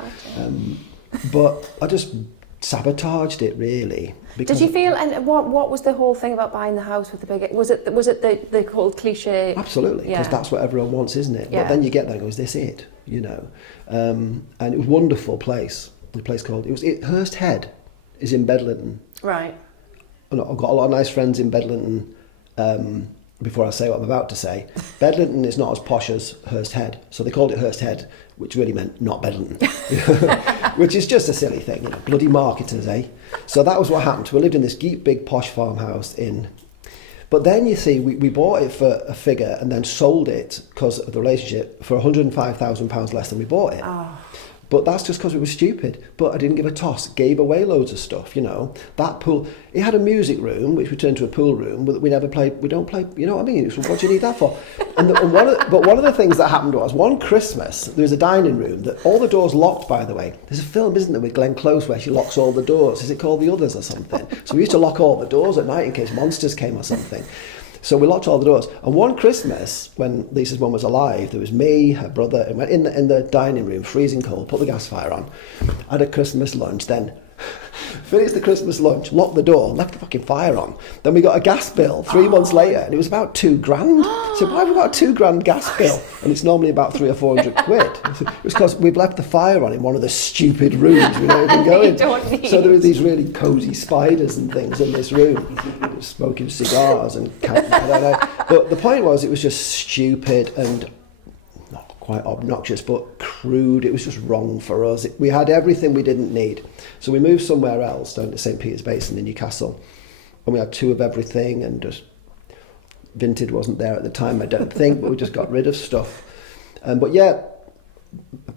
But I just sabotaged it really. Did you feel, and what was the whole thing about buying the house with the big, was it the whole cliche? Absolutely, because that's what everyone wants, isn't it? Yeah. But then you get there and go, is this it? You know, and it was a wonderful place. The place called, Hurst Head is in Bedlington. Right. And I've got a lot of nice friends in Bedlington. Before I say what I'm about to say, Bedlington is not as posh as Hurst Head, so they called it Hurst Head, which really meant not Bedlington, which is just a silly thing, you know, bloody marketers, eh? So that was what happened. We lived in this big posh farmhouse but then you see, we bought it for a figure and then sold it because of the relationship for £105,000 less than we bought it. Oh. But that's just because we were stupid. But I didn't give a toss. Gave away loads of stuff, you know. That pool, it had a music room, which we turned to a pool room, but we never played, we don't play, you know what I mean? So what do you need that for? But one of the things that happened was, one Christmas, there was a dining room that all the doors locked, by the way. There's a film, isn't there, with Glenn Close where she locks all the doors. Is it called The Others or something? So we used to lock all the doors at night in case monsters came or something. So we locked all the doors. And one Christmas, when Lisa's mum was alive, there was me, her brother, and went in the dining room, freezing cold, put the gas fire on, had a Christmas lunch, then finished the Christmas lunch, locked the door, left the fucking fire on. Then we got a gas bill 3 months later, and it was about £2,000. So why have we got a £2,000 gas bill? And it's normally about 300 or 400 quid. It was because we've left the fire on in one of the stupid rooms we don't even go in. So there were these really cosy spiders and things in this room, smoking cigars and I don't know. But the point was, it was just stupid and not quite obnoxious, but crude. It was just wrong for us. We had everything we didn't need. So we moved somewhere else, down to St. Peter's Basin in Newcastle, and we had two of everything, and just Vinted wasn't there at the time, I don't think, but we just got rid of stuff. But yeah,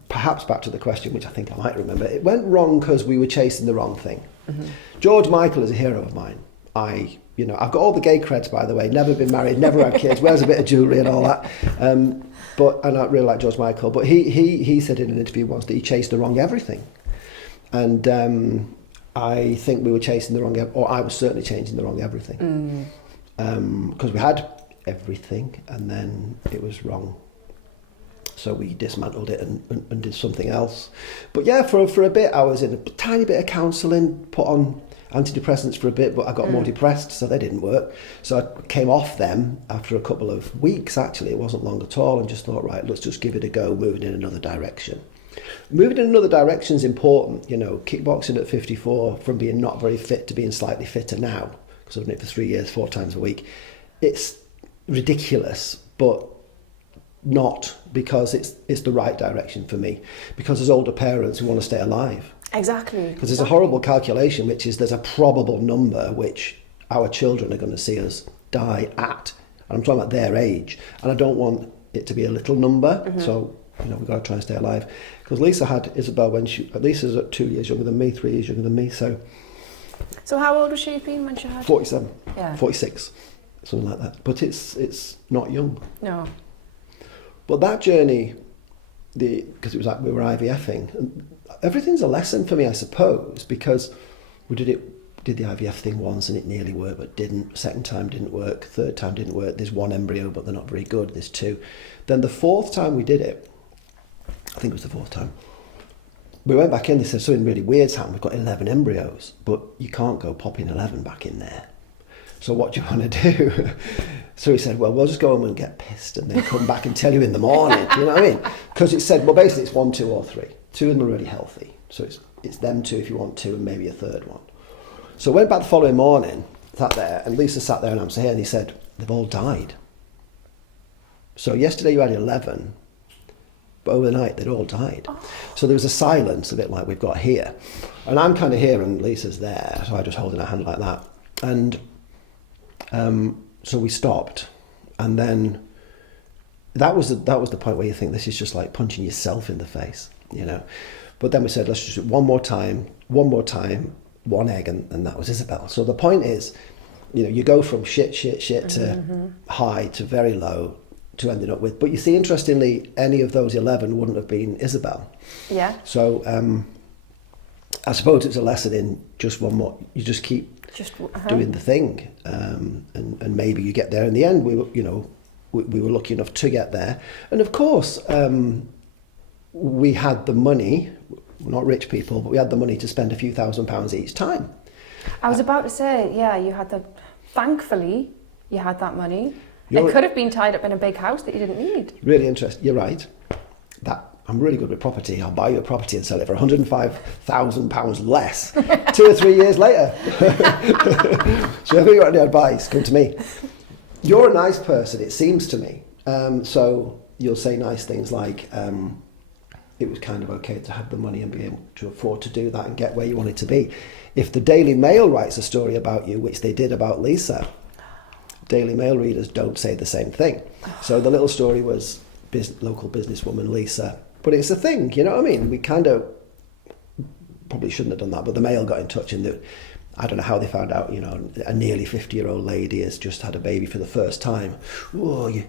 perhaps back to the question, which I think I might remember, it went wrong because we were chasing the wrong thing. Mm-hmm. George Michael is a hero of mine. I've got all the gay creds, by the way, never been married, never had kids, wears a bit of jewellery and all that. And I really like George Michael, but he said in an interview once that he chased the wrong everything. And I think we were chasing the wrong, or I was certainly chasing the wrong everything. Because we had everything and then it was wrong. So we dismantled it and did something else. But yeah, for a bit I was in a tiny bit of counselling, put on antidepressants for a bit, but I got more depressed, so they didn't work. So I came off them after a couple of weeks, actually. It wasn't long at all, and just thought, right, let's just give it a go, moving in another direction. Moving in another direction is important. You know, kickboxing at 54, from being not very fit to being slightly fitter now, because I've done it for 3 years, 4 times a week. It's ridiculous, but not, because it's the right direction for me. Because as older parents, we want to stay alive. Exactly. Because there's a horrible calculation, which is there's a probable number which our children are going to see us die at. And I'm talking about their age. And I don't want it to be a little number. Mm-hmm. So, we've got to try and stay alive. Because Lisa had Isabel Lisa's 2 years younger than me, 3 years younger than me. So how old was she been when she had? 47. Yeah. 46. Something like that. But it's not young. No. But that journey, because it was like we were IVFing, everything's a lesson for me, I suppose, because we did the IVF thing once and it nearly worked, but didn't. Second time didn't work. Third time didn't work. There's 1 embryo, but they're not very good. There's 2. Then the 4th time we did it, I think it was the 4th time, we went back in, they said something really weird's happened. We've got 11 embryos, but you can't go popping 11 back in there. So what do you want to do? So he said, well, we'll just go home and get pissed and then come back and tell you in the morning. You know what I mean? Because it said, well, basically it's 1, 2 or 3. 2 of them are really healthy. So it's them 2 if you want 2 and maybe a 3rd one. So I went back the following morning, sat there, and Lisa sat there and I'm here, and he said, they've all died. So yesterday you had 11, but overnight they'd all died. Oh. So there was a silence, a bit like we've got here. And I'm kind of here and Lisa's there, so I just holding her hand like that. And so we stopped, and then that was the point where you think this is just like punching yourself in the face, But then we said, let's just do it one more time, 1 egg, and that was Isabel. So the point is, you go from shit to high to very low to ending up with. But you see, interestingly, any of those 11 wouldn't have been Isabel. Yeah. So I suppose it's a lesson in just one more. You just keep doing the thing, and maybe you get there. In the end, we were lucky enough to get there, and of course, we had the money We're not rich people, but we had the money to spend a few £1,000s each time. I was about to say, yeah, you had thankfully, you had that money. You're- It could have been tied up in a big house that you didn't need. Really interesting. You're right. I'm really good with property. I'll buy you a property and sell it for £105,000 less 2 or 3 years later. So if you've got any advice, come to me. You're a nice person, it seems to me. So you'll say nice things like, it was kind of okay to have the money and be able to afford to do that and get where you wanted to be. If the Daily Mail writes a story about you, which they did about Lisa, Daily Mail readers don't say the same thing. So the little story was local businesswoman Lisa. But it's a thing, you know what I mean? We kind of probably shouldn't have done that, but the Mail got in touch and I don't know how they found out, you know, a nearly 50-year-old lady has just had a baby for the first time. Oh, you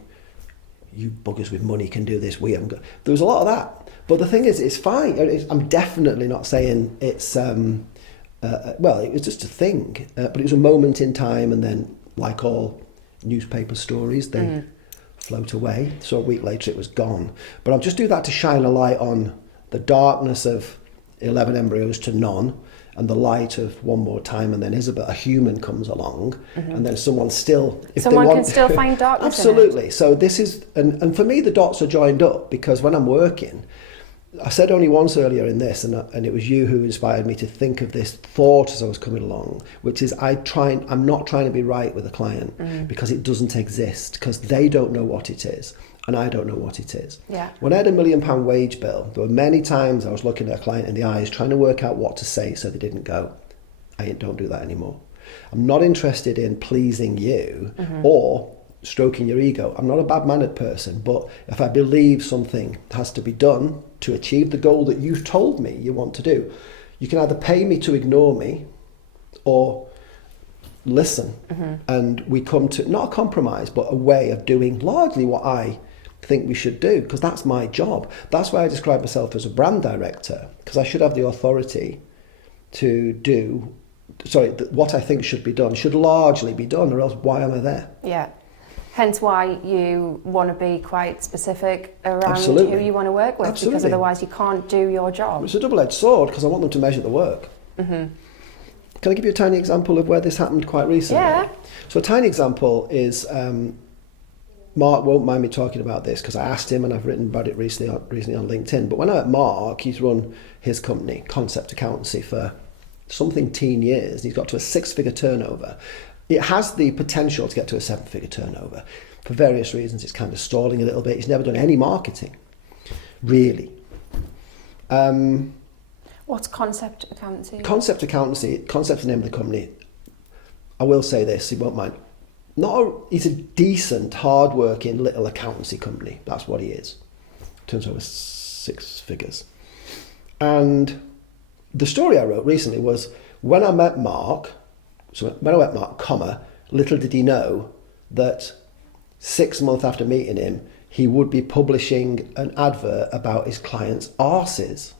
buggers with money can do this. We haven't got... There was a lot of that. But the thing is, it's fine. I'm definitely not saying it's... well, it was just a thing. But it was a moment in time, and then, like all newspaper stories, they float away. So a week later, it was gone. But I'll just do that to shine a light on the darkness of 11 embryos to none, and the light of one more time, and then Isabel, a human, comes along, and then someone still... Someone can still find darkness Absolutely. in it. So this is... And for me, the dots are joined up, because when I'm working... I said only once earlier in this, and it was you who inspired me to think of this thought as I was coming along, which is I'm not trying to be right with a client because it doesn't exist, because they don't know what it is and I don't know what it is. Yeah. When I had £1 million wage bill, there were many times I was looking at a client in the eyes trying to work out what to say so they didn't go. I don't do that anymore. I'm not interested in pleasing you or stroking your ego. I'm not a bad-mannered person, but if I believe something has to be done to achieve the goal that you've told me you want to do, you can either pay me to ignore me or listen. And we come to, not a compromise, but a way of doing largely what I think we should do, because that's my job. That's why I describe myself as a brand director, because I should have the authority to do, what I think should be done should largely be done, or else why am I there? Yeah. Hence why you want to be quite specific around Absolutely. who you want to work with, Absolutely. because otherwise you can't do your job. It's a double-edged sword, because I want them to measure the work. Can I give you a tiny example of where this happened quite recently? Yeah. So a tiny example is, Mark won't mind me talking about this because I asked him, and I've written about it recently on LinkedIn. But when I met Mark, he's run his company, Concept Accountancy, for something teen years. He's got to a 6-figure turnover. It has the potential to get to a 7-figure turnover. For various reasons, it's kind of stalling a little bit. He's never done any marketing, really. What's Concept Accountancy? Concept Accountancy, Concept's the name of the company. I will say this, he won't mind. He's a decent, hard-working little accountancy company. That's what he is. Turns over 6 figures. And the story I wrote recently was when I met Mark, little did he know that 6 months after meeting him, he would be publishing an advert about his clients' arses.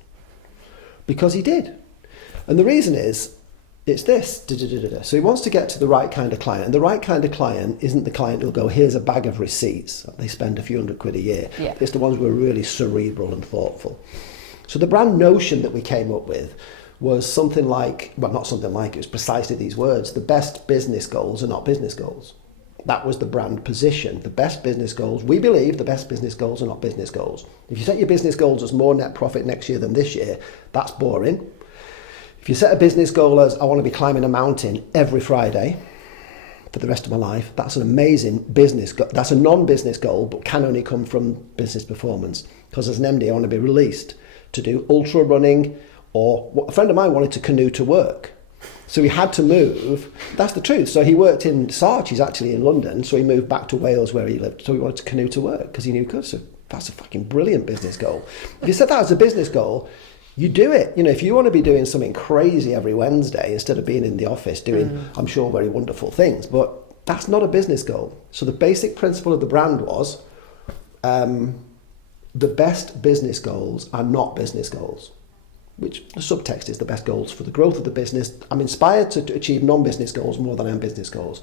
Because he did. And the reason is, it's this. So he wants to get to the right kind of client. And the right kind of client isn't the client who'll go, here's a bag of receipts. They spend a few £100 a year. Yeah. It's the ones who are really cerebral and thoughtful. So the brand notion that we came up with was something like, well, not something like, it was precisely these words: the best business goals are not business goals. That was the brand position. The best business goals, we believe the best business goals are not business goals. If you set your business goals as more net profit next year than this year, that's boring. If you set a business goal as, I want to be climbing a mountain every Friday for the rest of my life, that's an amazing business goal. That's a non-business goal, but can only come from business performance. Because as an MD, I want to be released to do ultra running, or a friend of mine wanted to canoe to work. So he had to move. That's the truth. So he worked in Sarch, he's actually in London, so he moved back to Wales where he lived. So he wanted to canoe to work because he knew he could. So that's a fucking brilliant business goal. If you set that as a business goal, you do it. You know, if you want to be doing something crazy every Wednesday instead of being in the office doing, I'm sure, very wonderful things, but that's not a business goal. So the basic principle of the brand was the best business goals are not business goals, which the subtext is the best goals for the growth of the business. I'm inspired to achieve non-business goals more than I am business goals.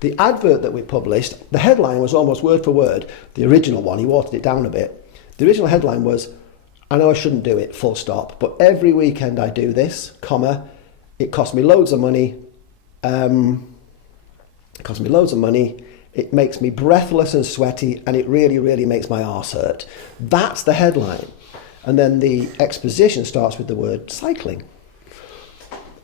The advert that we published, the headline was almost word for word, the original one, he watered it down a bit. The original headline was, I know I shouldn't do it, full stop, but every weekend I do this, comma, it costs me loads of money. It makes me breathless and sweaty, and it really, really makes my arse hurt. That's the headline. And then the exposition starts with the word cycling.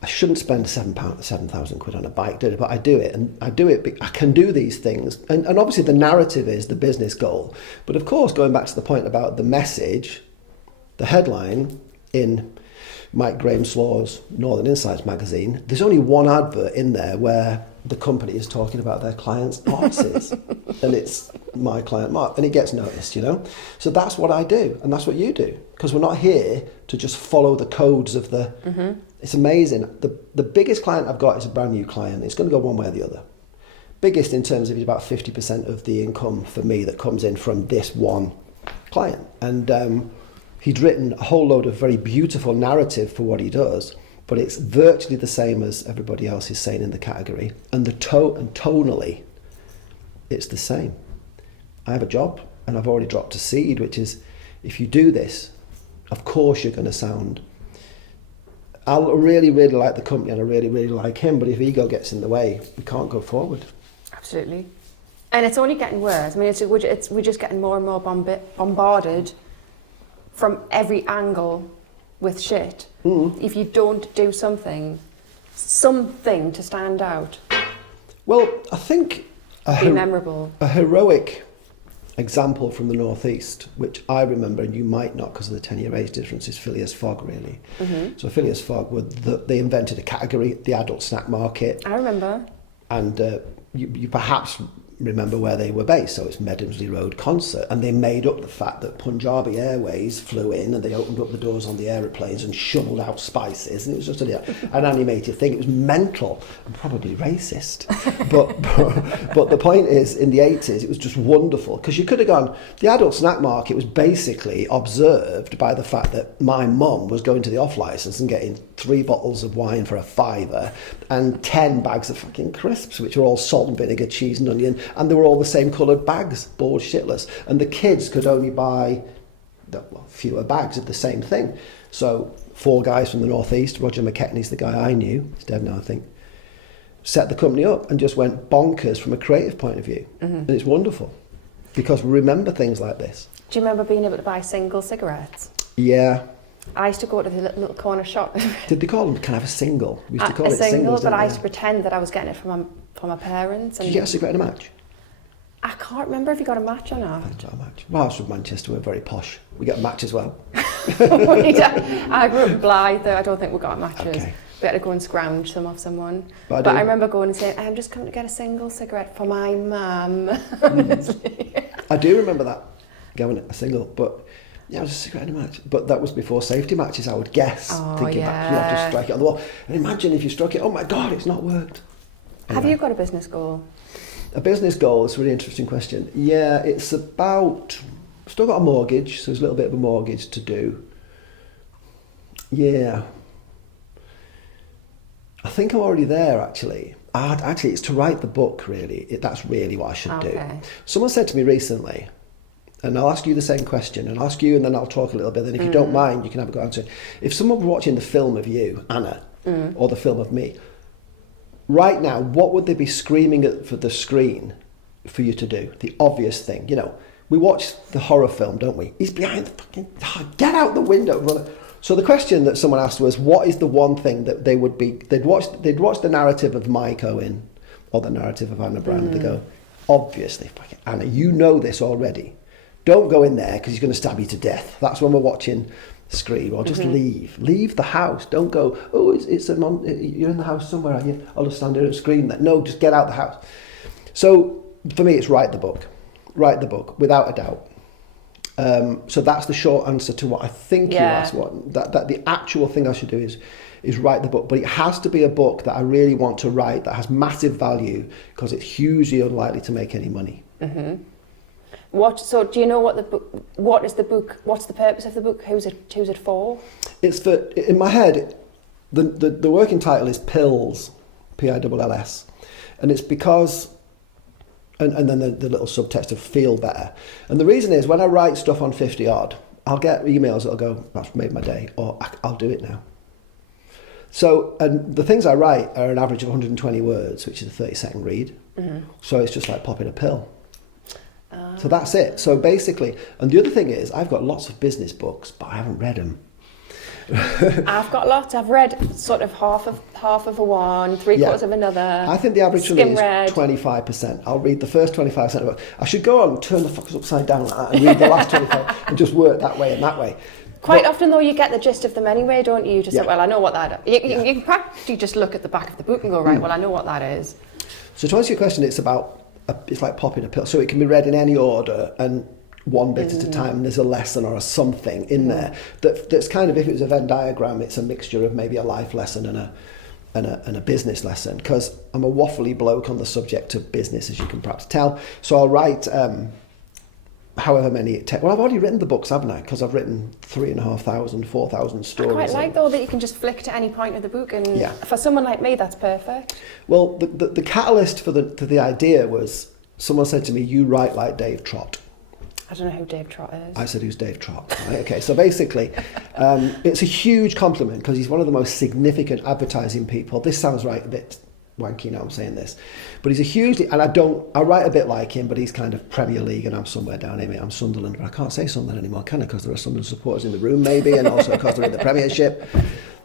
I shouldn't spend £7,000 on a bike, but I do it, and I do it. I can do these things, and obviously the narrative is the business goal. But of course, going back to the point about the message, the headline in Mike Grahamslaw's Northern Insights magazine, there's only one advert in there where the company is talking about their clients' arses, and it's my client Mark, and it gets noticed, you know. So that's what I do, and that's what you do, because we're not here to just follow the codes of the. Mm-hmm. It's amazing. The biggest client I've got is a brand new client. It's going to go one way or the other. Biggest in terms of it's about 50% of the income for me that comes in from this one client, and he'd written a whole load of very beautiful narrative for what he does. But it's virtually the same as everybody else is saying in the category. And tonally, it's the same. I have a job, and I've already dropped a seed, which is, if you do this, of course you're going to sound... I really, really like the company, and I really, really like him, but if ego gets in the way, we can't go forward. Absolutely. And it's only getting worse. I mean, we're just getting more and more bombarded from every angle with shit. If you don't do something to stand out. Well, I think be memorable. A heroic example from the Northeast, which I remember, and you might not because of the 10-year age difference, is Phileas Fogg, really. Mm-hmm. So Phileas Fogg, they invented a category, the adult snack market. I remember. And you perhaps remember where they were based, so it's Medemsley Road Concert, and they made up the fact that Punjabi Airways flew in and they opened up the doors on the aeroplanes and shoveled out spices, and it was just an animated thing. It was mental and probably racist, but the point is, in the 80s it was just wonderful, because you could have gone, the adult snack market was basically observed by the fact that my mum was going to the off licence and getting 3 bottles of wine for a £5 and 10 bags of fucking crisps, which were all salt and vinegar, cheese and onion, and they were all the same coloured bags, bored shitless. And the kids could only buy fewer bags of the same thing. So 4 guys from the Northeast, Roger McKechnie's the guy I knew, he's dead now I think, set the company up and just went bonkers from a creative point of view. Mm-hmm. And it's wonderful, because we remember things like this. Do you remember being able to buy single cigarettes? Yeah. I used to go to the little corner shop. Did they call them, can I have a single? We used to call it singles, but I used to pretend that I was getting it from my parents. And did you get a cigarette and a match? I can't remember if you got a match or not. I got a match. Well, I was from Manchester, we're very posh. We get a match as well. I grew up in Blythe, though I don't think we got matches. Okay. We had to go and scrounge some off someone. But I remember going and saying, I'm just coming to get a single cigarette for my mum. I do remember that, going a single, but yeah, it was a cigarette and a match. But that was before safety matches, I would guess. Thinking back, you have to strike it on the wall. And imagine if you struck it, oh my God, it's not worked. Anyway. Have you got a business goal? A business goal is a really interesting question. Yeah, it's about... I've still got a mortgage, so there's a little bit of a mortgage to do. Yeah. I think I'm already there, actually. Actually, it's to write the book, really. That's really what I should do. Someone said to me recently, and I'll ask you the same question, and I'll ask you, and then I'll talk a little bit, and if you don't mind, you can have a go answer. If someone were watching the film of you, Anna, or the film of me, right now, what would they be screaming at for the screen for you to do? The obvious thing, you know. We watch the horror film, don't we? He's behind the fucking... Get out the window! So the question that someone asked was, what is the one thing that they would be... They'd watch the narrative of Mike Owen, or the narrative of Anna Brown, and they go, obviously, fucking Anna, you know this already. Don't go in there, because he's going to stab you to death. That's when we're watching Scream, or just leave. Leave the house. Don't go, oh, you're in the house somewhere, are you? I'll just stand there and scream that. No, just get out the house. So, for me, it's write the book. Write the book, without a doubt. So that's the short answer to what I think you asked. That the actual thing I should do is write the book. But it has to be a book that I really want to write, that has massive value, because it's hugely unlikely to make any money. Mm-hmm. So do you know what is the book, what's the purpose of the book? Who's it for? It's for, in my head, the working title is Pills, Pills. And it's because... And then the little subtext of feel better. And the reason is, when I write stuff on 50 odd, I'll get emails that'll go, that's made my day, or I'll do it now. So, and the things I write are an average of 120 words, which is a 30-second read. So it's just like popping a pill. So that's it. So basically, and the other thing is, I've got lots of business books, but I haven't read them. I've got lots. I've read sort of half of a one, three-quarters of another. I think the average for me is read. 25%. I'll read the first 25% of it. I should go on and turn the fuckers upside down like that and read the last 25 and just work that way and that way. Quite often, though, you get the gist of them anyway, don't you? You just say, well, I know what that is. You Yeah. can practically just look at the back of the book and go, right, well, I know what that is. So to answer your question, it's like popping a pill. So it can be read in any order and one bit at a time, and there's a lesson or a something in there that's kind of, if it was a Venn diagram, it's a mixture of maybe a life lesson and a business lesson, because I'm a waffly bloke on the subject of business, as you can perhaps tell. So I'll write however many it takes. Well, I've already written the books, haven't I? Because I've written 3,500, 4,000 stories. I quite like, though, that you can just flick to any point of the book, and for someone like me, that's perfect. Well, the catalyst for the idea was, someone said to me, you write like Dave Trott. I don't know who Dave Trott is. I said, who's Dave Trott? Right, okay, so basically, it's a huge compliment, because he's one of the most significant advertising people. This sounds right a bit wanky now I'm saying this, but he's a hugely, and I write a bit like him, but he's kind of Premier League and I'm somewhere down here. I'm Sunderland, but I can't say Sunderland anymore, can I? Because there are Sunderland supporters in the room maybe, and also because they're in the Premiership.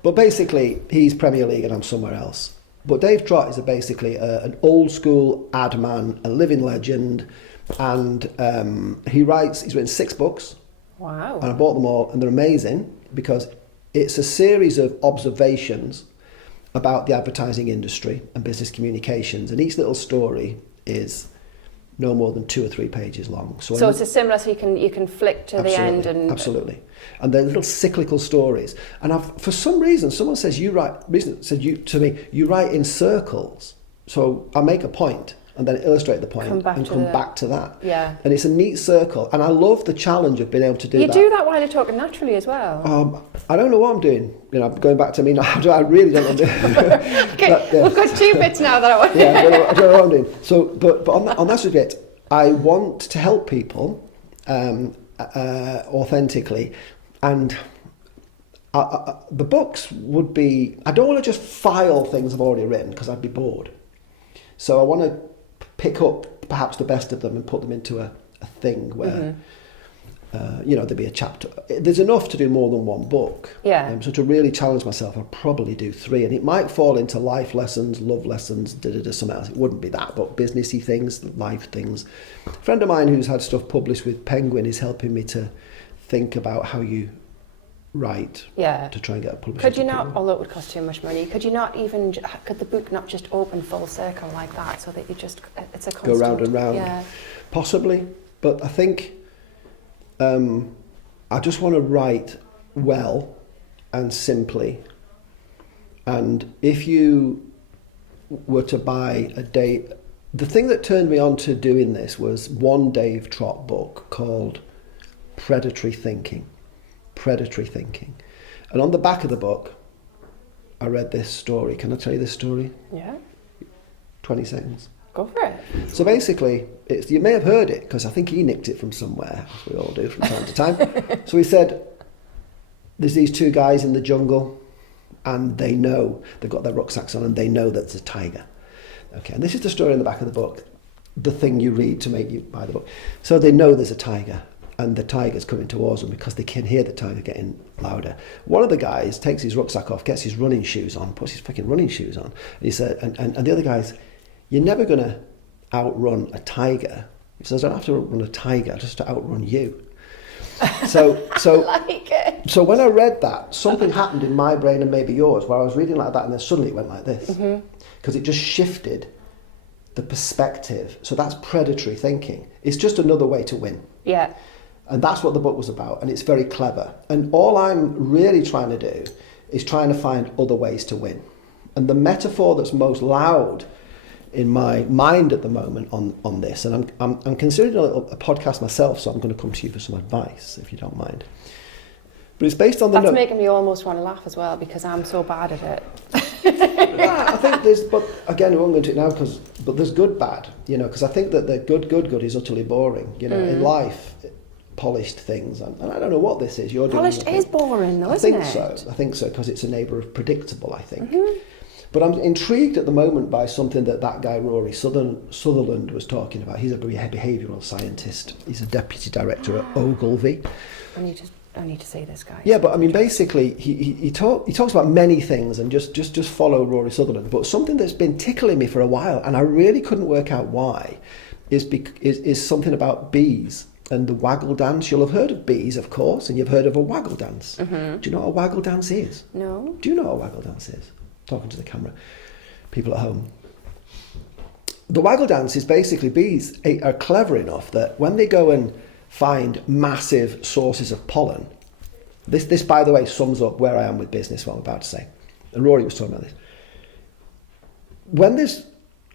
But basically, he's Premier League and I'm somewhere else. But Dave Trott is basically an old school ad man, a living legend, and he's written 6 books. Wow. And I bought them all, and they're amazing, because it's a series of observations about the advertising industry and business communications, and each little story is no more than 2 or 3 pages long. So it's a similar, so you can flick to the end and absolutely. And they're little cyclical stories. And for some reason, someone says you write in circles. So I make a point and then illustrate the point and come back to that. Yeah. And it's a neat circle. And I love the challenge of being able to do that. You do that while you're talking naturally as well. I don't know what I'm doing. Going back to me now, I really don't know what I'm doing. Okay, we've got 2 bits now that I want. Yeah, I don't know what I'm doing. So, but on that subject, I want to help people authentically, and the books would be, I don't want to just file things I've already written, because I'd be bored. So I want to pick up perhaps the best of them and put them into a thing where there'd be a chapter. There's enough to do more than one book. Yeah. So to really challenge myself, I'd probably do 3, and it might fall into life lessons, love lessons, something else. It wouldn't be that, but businessy things, life things. A friend of mine who's had stuff published with Penguin is helping me to think about how you write to try and get a published. Could you not, although it would cost too much money, could the book not just open full circle like that, so that it's a constant... Go round and round? Yeah. Possibly, but I think I just want to write well and simply. And if you were to buy the thing that turned me on to doing this was one Dave Trott book called Predatory Thinking. And on the back of the book, I read this story. Can I tell you this story? Yeah. 20 seconds. Go for it. So basically, you may have heard it, because I think he nicked it from somewhere, as we all do from time to time. So he said, there's these 2 guys in the jungle, and they know, they've got their rucksacks on, and they know that there's a tiger. Okay, and this is the story in the back of the book, the thing you read to make you buy the book. So they know there's a tiger, and the tiger's coming towards them because they can hear the tiger getting louder. One of the guys takes his rucksack off, gets his running shoes on, puts his fucking running shoes on. And he said, and the other guy's, you're never going to outrun a tiger. He says, I don't have to outrun a tiger, just to outrun you. So I like it. So when I read that, something happened in my brain and maybe yours, where I was reading like that and then suddenly it went like this. Because it just shifted the perspective. So that's predatory thinking. It's just another way to win. Yeah. And that's what the book was about, and it's very clever. And all I'm really trying to do is trying to find other ways to win. And the metaphor that's most loud in my mind at the moment on this, and I'm considering a podcast myself, so I'm going to come to you for some advice, if you don't mind. But it's based on the... That's making me almost want to laugh as well, because I'm so bad at it. Yeah, I think there's, but again, we won't go into it now, but there's good, bad, because I think that the good is utterly boring, in life. polished things, and I don't know what this is. You're Polished doing, is boring though, isn't it? I think so, because it's a neighbour of predictable, I think. But I'm intrigued at the moment by something that guy Rory Sutherland was talking about. He's a behavioural scientist. He's a deputy director at Ogilvy. I need to see this guy. Yeah, but I mean, basically, he talks about many things, and just follow Rory Sutherland. But something that's been tickling me for a while, and I really couldn't work out why, is something about bees and the waggle dance. You'll have heard of bees, of course, and you've heard of a waggle dance. Do you know what a waggle dance is? No. Do you know what a waggle dance is? Talking to the camera, people at home. The waggle dance is basically bees are clever enough that when they go and find massive sources of pollen, this by the way sums up where I am with business, what I'm about to say, and Rory was talking about this. When there's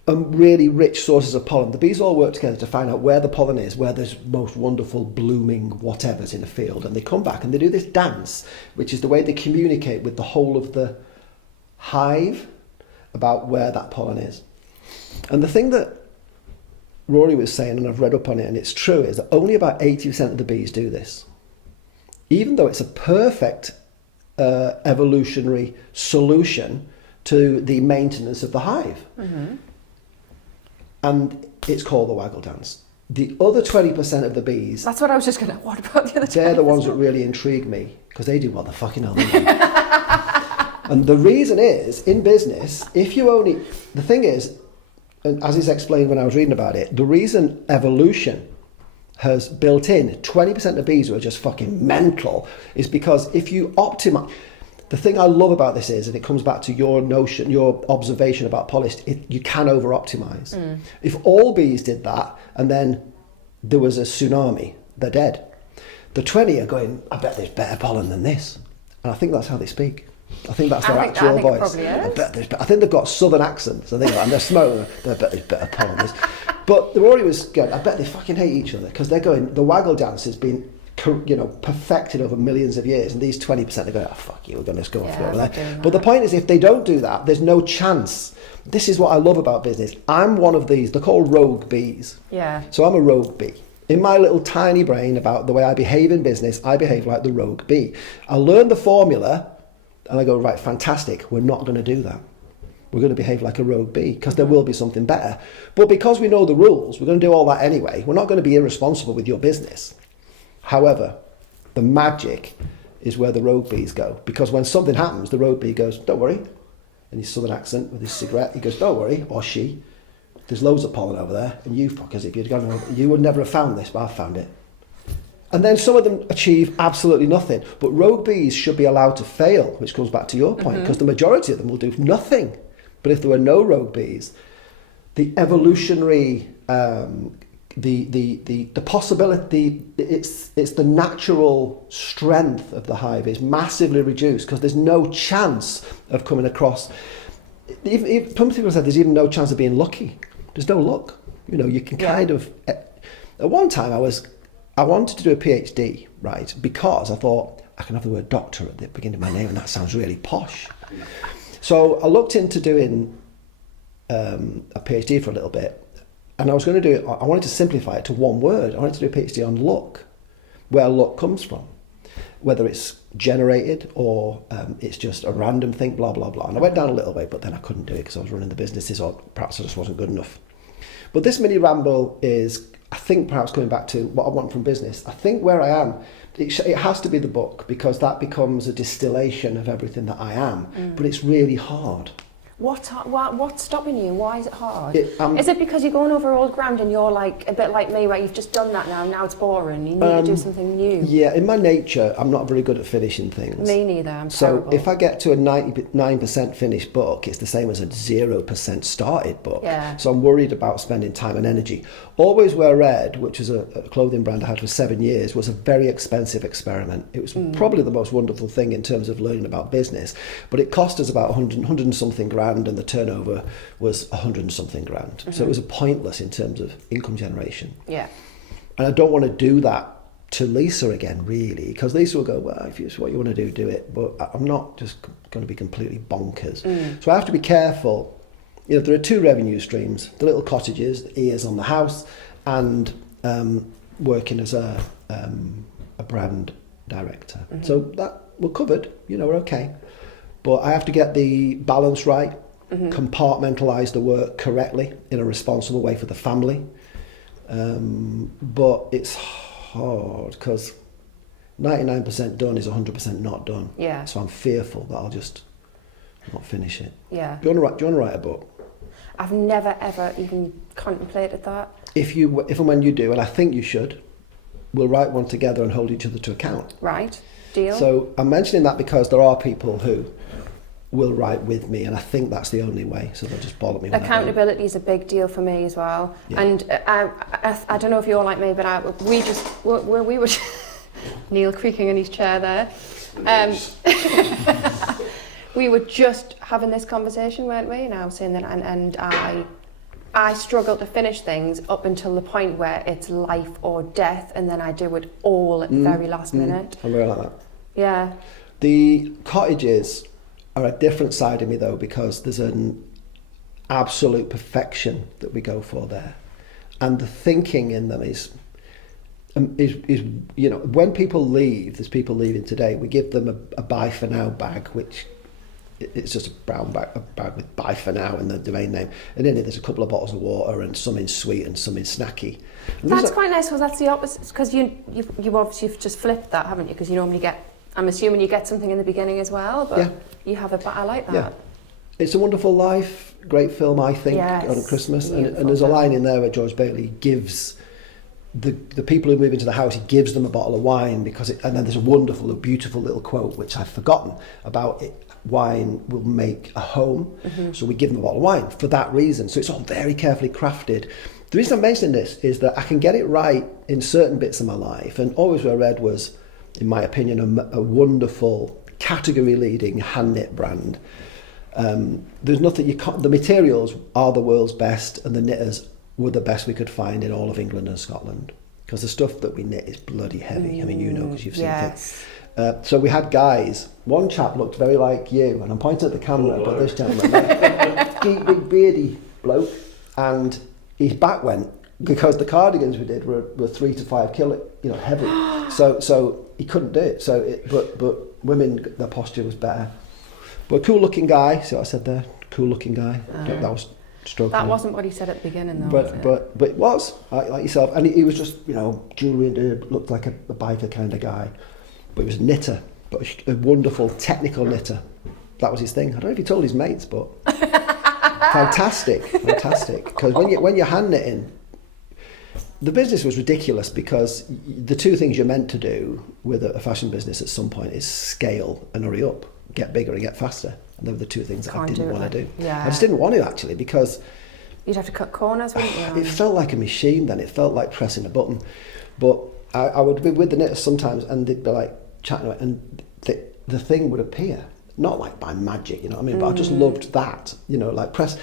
really rich sources of pollen, the bees all work together to find out where the pollen is, where there's most wonderful blooming whatever's in a field, and they come back and they do this dance, which is the way they communicate with the whole of the hive about where that pollen is. And the thing that Rory was saying, and I've read up on it and it's true, is that only about 80% of the bees do this, even though it's a perfect evolutionary solution to the maintenance of the hive. And it's called the waggle dance. The other 20% of the bees, That's what I was just going to... What about the other 20%? they're the ones that really intrigue me, because they do what the fucking hell they do. And the reason is, in business, the thing is, and as is explained when I was reading about it, the reason evolution has built in 20% of bees who are just fucking mental is because if you optimize... The thing I love about this is, and it comes back to your notion, your observation about polished, you can over-optimize. If all bees did that, and then there was a tsunami, they're dead. The 20 are going, I bet there's better pollen than this. And I think that's how they speak. I think that's their actual voice. I think they've got southern accents. I think, and they're smoking. I bet there's better pollen than this. But the Rory was going, I bet they fucking hate each other, because they're going, the waggle dance has been, perfected over millions of years, and these 20% are going, oh fuck you, we're going to go off over there. But the point is, if they don't do that, there's no chance. This is what I love about business. I'm one of these, they're called rogue bees. Yeah. So I'm a rogue bee. In my little tiny brain about the way I behave in business, I behave like the rogue bee. I learn the formula, and I go, right, fantastic, we're not going to do that. We're going to behave like a rogue bee, because there will be something better. But because we know the rules, we're going to do all that anyway. We're not going to be irresponsible with your business. However, the magic is where the rogue bees go. Because when something happens, the rogue bee goes, don't worry. In his southern accent with his cigarette, he goes, don't worry, or she. There's loads of pollen over there, and you fuckers, if you'd gone over, you would never have found this, but I've found it. And then some of them achieve absolutely nothing. But rogue bees should be allowed to fail, which comes back to your point, because the majority of them will do nothing. But if there were no rogue bees, the evolutionary, the possibility, it's the natural strength of the hive is massively reduced, because there's no chance of coming across. Even some people said there's even no chance of being lucky. There's no luck. You can kind of. At one time, I wanted to do a PhD, right? Because I thought I can have the word doctor at the beginning of my name, and that sounds really posh. So I looked into doing a PhD for a little bit, and I was going to do it. I wanted to simplify it to one word. I wanted to do a PhD on luck, where luck comes from, whether it's generated or it's just a random thing, blah blah blah. And I went down a little way, but then I couldn't do it because I was running the businesses, or perhaps I just wasn't good enough. But this mini ramble is, I think, perhaps coming back to what I want from business. I think where I am, it has to be the book, because that becomes a distillation of everything that I am. But it's really hard. What's stopping you? Why is it hard? Is it because you're going over old ground and you're like a bit like me, where you've just done that now it's boring, you need to do something new? Yeah, in my nature, I'm not very good at finishing things. Me neither, I'm terrible. So if I get to a 99% finished book, it's the same as a 0% started book. Yeah. So I'm worried about spending time and energy. Always Wear Red, which is a clothing brand I had for 7 years, was a very expensive experiment. It was probably the most wonderful thing in terms of learning about business, but it cost us about 100 and something grand, and the turnover was 100 and something grand. So it was pointless in terms of income generation. Yeah. And I don't want to do that to Lisa again, really, because Lisa will go, well, if it's what you want to do it. But I'm not just going to be completely bonkers. So I have to be careful. There are two revenue streams: the little cottages, the ears on the house, and working as a a brand director. So that we're covered, we're okay. But I have to get the balance right, compartmentalise the work correctly in a responsible way for the family. But it's hard because 99% done is 100% not done. Yeah. So I'm fearful that I'll just not finish it. Yeah. Do you want to write a book? I've never ever even contemplated that. If and when you do, and I think you should, we'll write one together and hold each other to account. Right. Deal. So I'm mentioning that because there are people who will write with me, and I think that's the only way. So they'll just bollock me. Accountability is a big deal for me as well. Yeah. And I don't know if you're like me, but we were Neil creaking in his chair there. We were just having this conversation, weren't we? And I was saying that, and I struggle to finish things up until the point where it's life or death, and then I do it all at the very last minute. I'm very like that. Yeah. The cottages are a different side of me though, because there's an absolute perfection that we go for there, and the thinking in them is when people leave, there's people leaving today, we give them a buy for now bag, which it's just a brown bag, with buy for now in the domain name, and in it there's a couple of bottles of water and some in sweet and some in snacky. And that's quite nice, because that's the opposite, because you obviously have just flipped that, haven't you? Because you normally get, I'm assuming you get something in the beginning as well, but you have I like that. Yeah. It's a Wonderful Life, great film, I think, on Christmas, and there's a line in there where George Bailey gives the people who move into the house, he gives them a bottle of wine and then there's a beautiful little quote which I've forgotten about it. Wine will make a home, so we give them a bottle of wine for that reason. So it's all very carefully crafted. The reason I'm mentioning this is that I can get it right in certain bits of my life, and Always Wear Red was, in my opinion, a wonderful category-leading hand-knit brand. There's nothing the materials are the world's best, and the knitters were the best we could find in all of England and Scotland, because the stuff that we knit is bloody heavy. I mean, because you've seen it. So we had guys. One chap looked very like you, and I'm pointing at the camera, but this gentleman, deep, big, beardy bloke, and his back went because the cardigans we did were 3 to 5 kilo, heavy. So he couldn't do it. But women, their posture was better. But a cool-looking guy. See what I said there? Cool-looking guy. That was struggling. That wasn't what he said at the beginning, though. But it was like yourself, and he was just jewellery and looked like a biker kind of guy. But he was a knitter, but a wonderful technical knitter. That was his thing. I don't know if he told his mates, but fantastic. Because when you're hand knitting, the business was ridiculous, because the two things you're meant to do with a fashion business at some point is scale and hurry up, get bigger and get faster. And they were the two things that I didn't want to do. Yeah. I just didn't want to, actually, because you'd have to cut corners, wouldn't you? It felt like a machine then. It felt like pressing a button. But I would be with the knitters sometimes, and they'd be like chatting, and the thing would appear. Not like by magic, you know what I mean? But I just loved that, like press.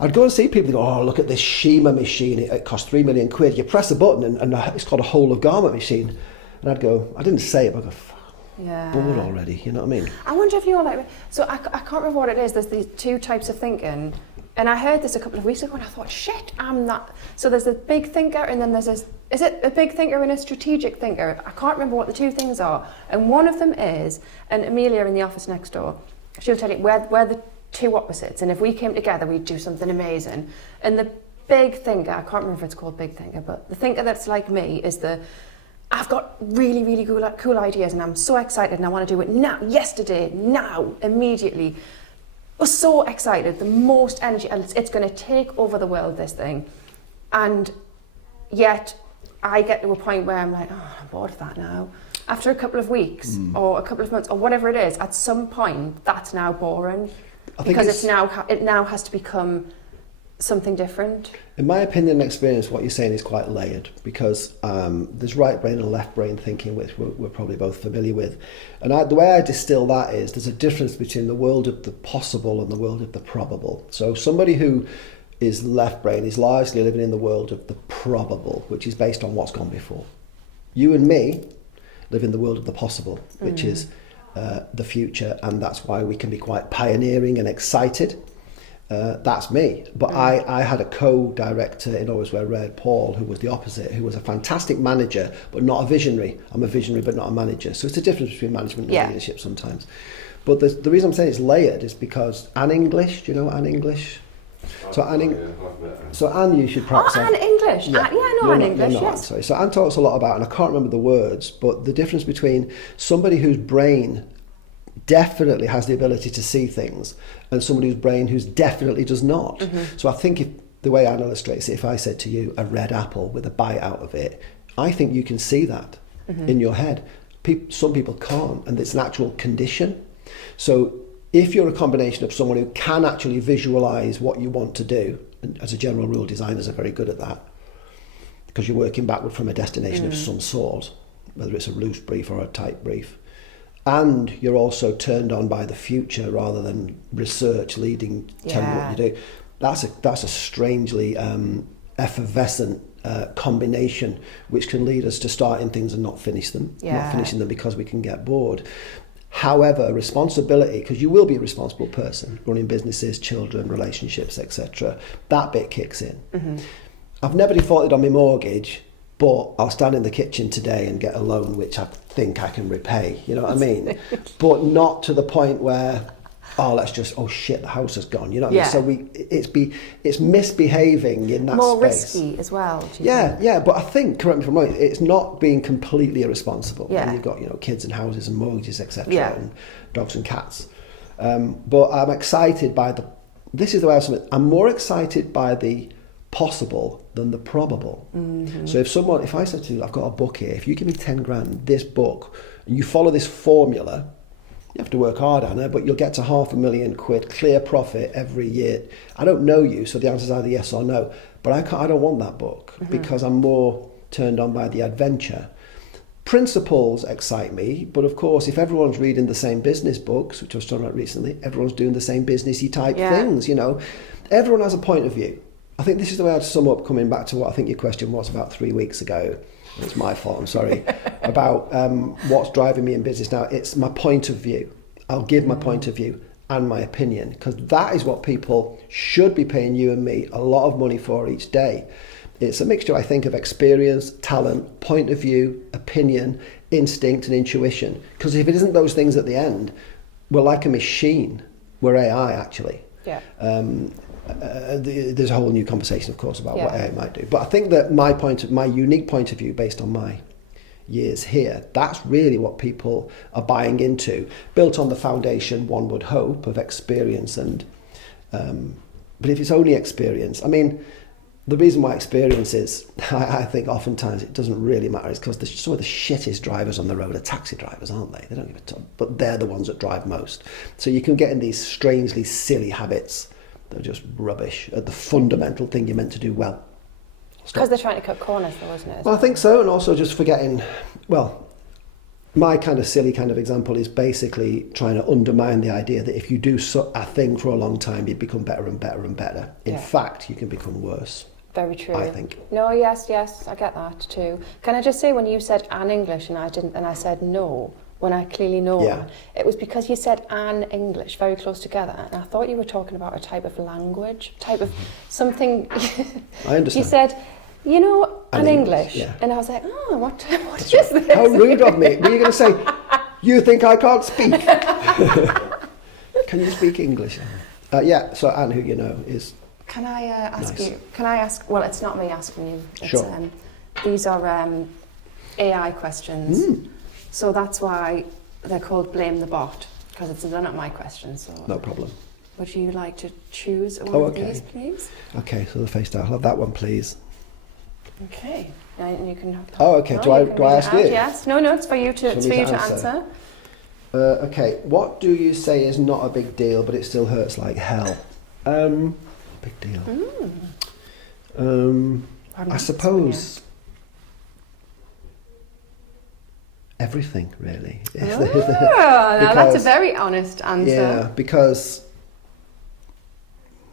I'd go and see people go, oh, look at this Shima machine. It costs 3 million quid. You press a button and it's called a whole of garment machine. And I'd go, I didn't say it, but I'd go, bored already, you know what I mean? I wonder if you're like, so I can't remember what it is. There's these two types of thinking. And I heard this a couple of weeks ago and I thought, shit, I'm that. So there's a big thinker and then there's this, is it a big thinker and a strategic thinker? I can't remember what the two things are. And one of them is, and Amelia in the office next door, she'll tell you, we're the two opposites. And if we came together, we'd do something amazing. And the big thinker, I can't remember if it's called big thinker, but the thinker that's like me is I've got really, really cool ideas and I'm so excited and I want to do it now, yesterday, now, immediately. I was so excited, the most energy, and it's going to take over the world, this thing. And yet I get to a point where I'm like, oh, I'm bored of that now. After a couple of weeks or a couple of months or whatever it is, at some point that's now boring, because it now has to become something different. In my opinion and experience, what you're saying is quite layered, because there's right brain and left brain thinking, which we're probably both familiar with. And the way I distill that is there's a difference between the world of the possible and the world of the probable. So somebody who is left brain is largely living in the world of the probable, which is based on what's gone before. You and me live in the world of the possible, which is the future, and that's why we can be quite pioneering and excited. that's me. But I had a co-director in Always Wear Red, Paul, who was the opposite, who was a fantastic manager, but not a visionary. I'm a visionary, but not a manager. So it's a difference between management and leadership sometimes. But the reason I'm saying it's layered is because Anne English, do you know Anne English? So Anne, you should perhaps... Oh, Anne English. Yeah, I know Anne English, yes. Anne, sorry. So Anne talks a lot about, and I can't remember the words, but the difference between somebody whose brain definitely has the ability to see things and somebody whose brain who's definitely does not. Mm-hmm. So I think if the way Anne illustrates it, if I said to you a red apple with a bite out of it, I think you can see that in your head. Some people can't, and it's an actual condition. So if you're a combination of someone who can actually visualize what you want to do, and as a general rule, designers are very good at that, because you're working backward from a destination of some sort, whether it's a loose brief or a tight brief, and you're also turned on by the future rather than research telling you what you do. That's a strangely effervescent combination, which can lead us to starting things and not finish them, not finishing them because we can get bored. However, responsibility, because you will be a responsible person, running businesses, children, relationships, etc., that bit kicks in. Mm-hmm. I've never defaulted on my mortgage, but I'll stand in the kitchen today and get a loan which I think I can repay, you know what I mean? But not to the point where, oh shit, the house is gone, you know what I mean? So it's misbehaving in that more space. More risky as well. Do you think? Yeah, but I think, correct me if I'm wrong, it's not being completely irresponsible. Yeah. When you've got, kids and houses and mortgages, etc., and dogs and cats. But I'm excited by this is the way I'm more excited by the possible than the probable. Mm-hmm. So if I said to you, I've got a book here, if you give me 10 grand, this book, and you follow this formula, you have to work hard, Anna, but you'll get to £500,000 clear profit every year. I don't know you, so the answer is either yes or no. But I don't want that book because I'm more turned on by the adventure. Principles excite me, but of course, if everyone's reading the same business books, which I was talking about recently, everyone's doing the same businessy type things, Everyone has a point of view. I think this is the way I'd sum up, coming back to what I think your question was about 3 weeks ago. It's my fault, I'm sorry, about what's driving me in business now. It's my point of view. I'll give my point of view and my opinion, because that is what people should be paying you and me a lot of money for each day. It's a mixture, I think, of experience, talent, point of view, opinion, instinct and intuition. Because if it isn't those things at the end, we're like a machine. We're AI, actually. Yeah. There's a whole new conversation, of course, about what AI might do. But I think that my unique point of view, based on my years here, that's really what people are buying into, built on the foundation, one would hope, of experience. And but if it's only experience, I mean, the reason why experience is, I think oftentimes it doesn't really matter, is because some of the shittest drivers on the road are taxi drivers, aren't they? They don't give a ton, but they're the ones that drive most. So you can get in these strangely silly habits. They're just rubbish at the fundamental thing you're meant to do well. Because they're trying to cut corners, though, isn't it? Well, I think so, and also just forgetting, my kind of silly kind of example is basically trying to undermine the idea that if you do a thing for a long time, you become better and better and better. In fact, you can become worse. Very true. I think. No, yes, I get that too. Can I just say, when you said Anne English and I said no, when I clearly know, it was because you said Anne English very close together, and I thought you were talking about a type of language, type of something. I understand. You said, Anne English, and I was like, what is this? How rude of me. Were you going to say, you think I can't speak? Can you speak English? So Anne, who you know, is... Can I ask you, well, it's not me asking you. It's, sure. These are AI questions. So that's why they're called Blame the Bot, because they're not my questions. So no problem. Would you like to choose one of these, please? Okay, so the face down. I'll have that one, please. Okay. And you can have that. Oh, okay. Do I ask you? Yes. No, it's for you to answer. Okay. What do you say is not a big deal, but it still hurts like hell? Big deal. I suppose... everything, really. Now that's a very honest answer. Yeah, because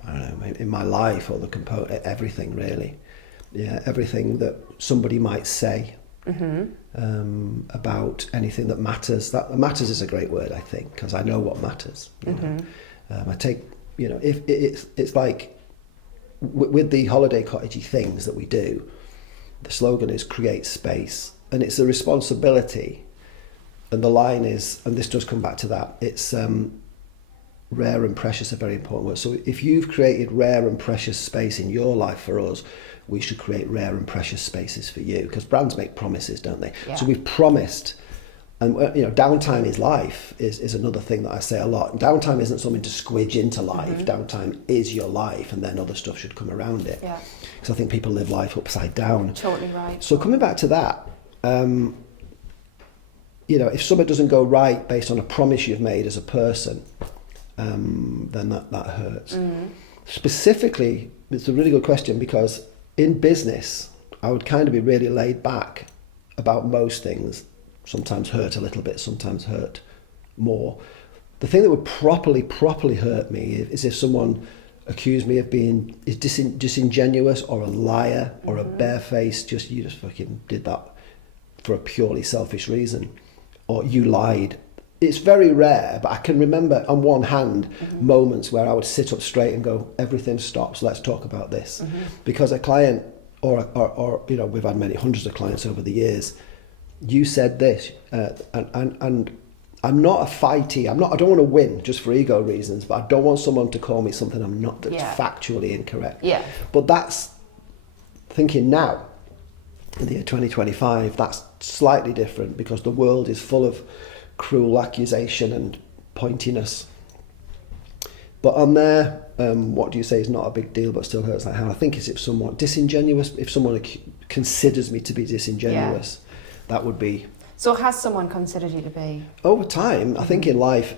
I don't know, in my life, or everything really. Yeah, everything that somebody might say about anything that matters. That matters is a great word, I think, because I know what matters. I take You know, if it's like with the holiday cottagey things that we do, the slogan is create space, and it's a responsibility. And the line is, and this does come back to that, it's rare and precious are very important words. So if you've created rare and precious space in your life for us, we should create rare and precious spaces for you, because brands make promises, don't they? Yeah. So we've promised, and you know, downtime is life is another thing that I say a lot. Downtime isn't something to squidge into life. Downtime is your life, and then other stuff should come around it. Yeah. Because I think people live life upside down. Totally right. So coming back to that, you know, if something doesn't go right based on a promise you've made as a person, then that hurts. Specifically, it's a really good question, because in business, I would kind of be really laid back about most things. Sometimes hurt a little bit, sometimes hurt more. The thing that would properly hurt me is if someone accused me of being disingenuous or a liar or a barefaced, you just fucking did that for a purely selfish reason, or you lied. It's very rare, but I can remember on one hand moments where I would sit up straight and go, everything stops, let's talk about this. Because a client or you know, we've had many hundreds of clients over the years, you said this, and I'm not a fighty, I don't want to win just for ego reasons, but I don't want someone to call me something I'm not, that's factually incorrect. Yeah. But that's thinking now, in the year 2025, that's slightly different, because the world is full of cruel accusation and pointiness. But on there, what do you say is not a big deal but still hurts like hell? I think it's if someone disingenuous, if someone considers me to be disingenuous, that would be. So has someone considered you to be? Over time, I think in life,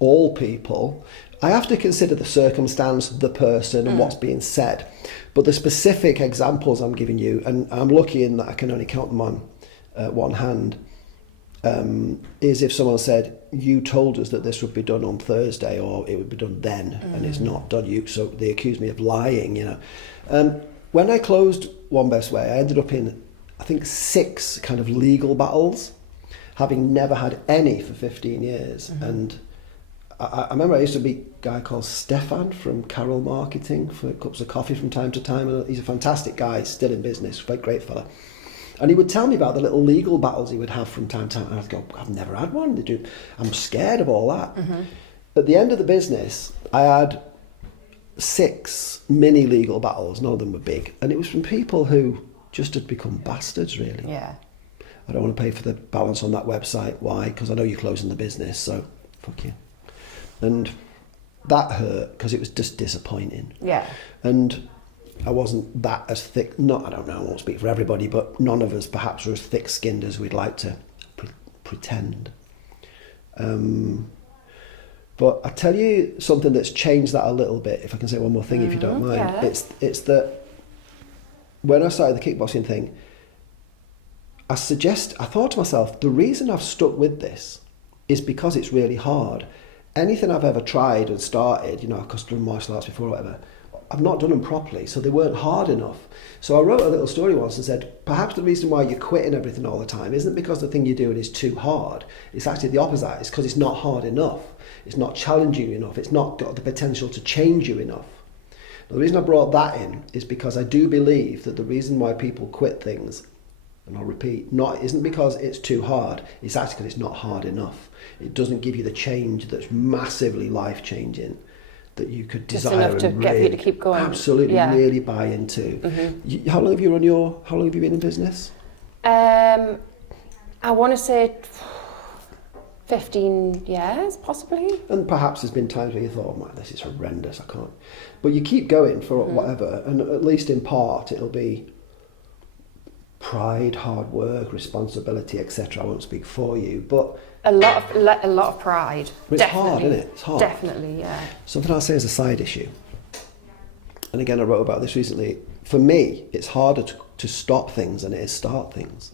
all people, I have to consider the circumstance, the person, and what's being said. But the specific examples I'm giving you, and I'm lucky in that I can only count them on one hand, is if someone said, you told us that this would be done on Thursday, or it would be done then, and it's not done. So they accused me of lying, you know. When I closed One Best Way, I ended up in, I think, 6 kind of legal battles, having never had any for 15 years. And I remember I used to meet a guy called Stefan from Carroll Marketing for cups of coffee from time to time. And he's a fantastic guy, still in business, great fella. And he would tell me about the little legal battles he would have from time to time. And I'd go, I've never had one. I'm scared of all that. At the end of the business, I had 6 mini legal battles. None of them were big. And it was from people who just had become bastards, really. Yeah. I don't want to pay for the balance on that website. Why? Because I know you're closing the business, so fuck you. And that hurt, because it was just disappointing. Yeah. And I wasn't that as thick, I don't know, I won't speak for everybody, but none of us perhaps were as thick-skinned as we'd like to pretend. But I tell you something that's changed that a little bit, if I can say one more thing, if you don't mind. Yeah. It's that when I started the kickboxing thing, I thought to myself, the reason I've stuck with this is because it's really hard. Anything I've ever tried and started, you know, I've done martial arts before or whatever, I've not done them properly, so they weren't hard enough. So I wrote a little story once and said, perhaps the reason why you're quitting everything all the time isn't because the thing you're doing is too hard. It's actually the opposite. It's because it's not hard enough. It's not challenging you enough. It's not got the potential to change you enough. Now, the reason I brought that in is because I do believe that the reason why people quit things, and I'll repeat, isn't because it's too hard. It's actually because it's not hard enough. It doesn't give you the change that's massively life-changing that you could desire. Just enough to get you to keep going. Absolutely, really buy into. How long have you been in business? I want to say 15 years, possibly. And perhaps there's been times where you thought, oh, man, this is horrendous, I can't. But you keep going for whatever, and at least in part it'll be pride, hard work, responsibility, etc. I won't speak for you, but a lot of pride. It's hard, isn't it? It's hard. Definitely, yeah. Something I'll say as a side issue, and again I wrote about this recently, for me it's harder to stop things than it is start things.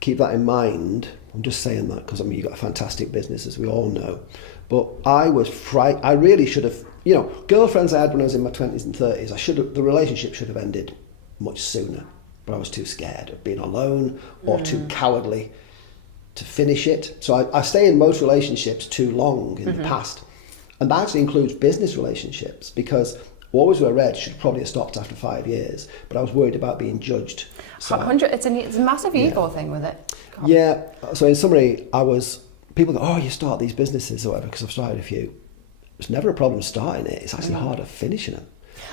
Keep that in mind. I'm just saying that because you've got a fantastic business, as we all know, but I was I really should have, you know, girlfriends I had when I was in my 20s and 30s, the relationship should have ended much sooner, but I was too scared of being alone or too cowardly to finish it. So I stay in most relationships too long in the past. And that actually includes business relationships, because always were read should probably have stopped after 5 years, but I was worried about being judged. So, 100. It's a massive ego thing with it. God. yeah. So in summary, people go, oh, you start these businesses or whatever, because I've started a few. It's never a problem starting it. It's actually harder finishing them.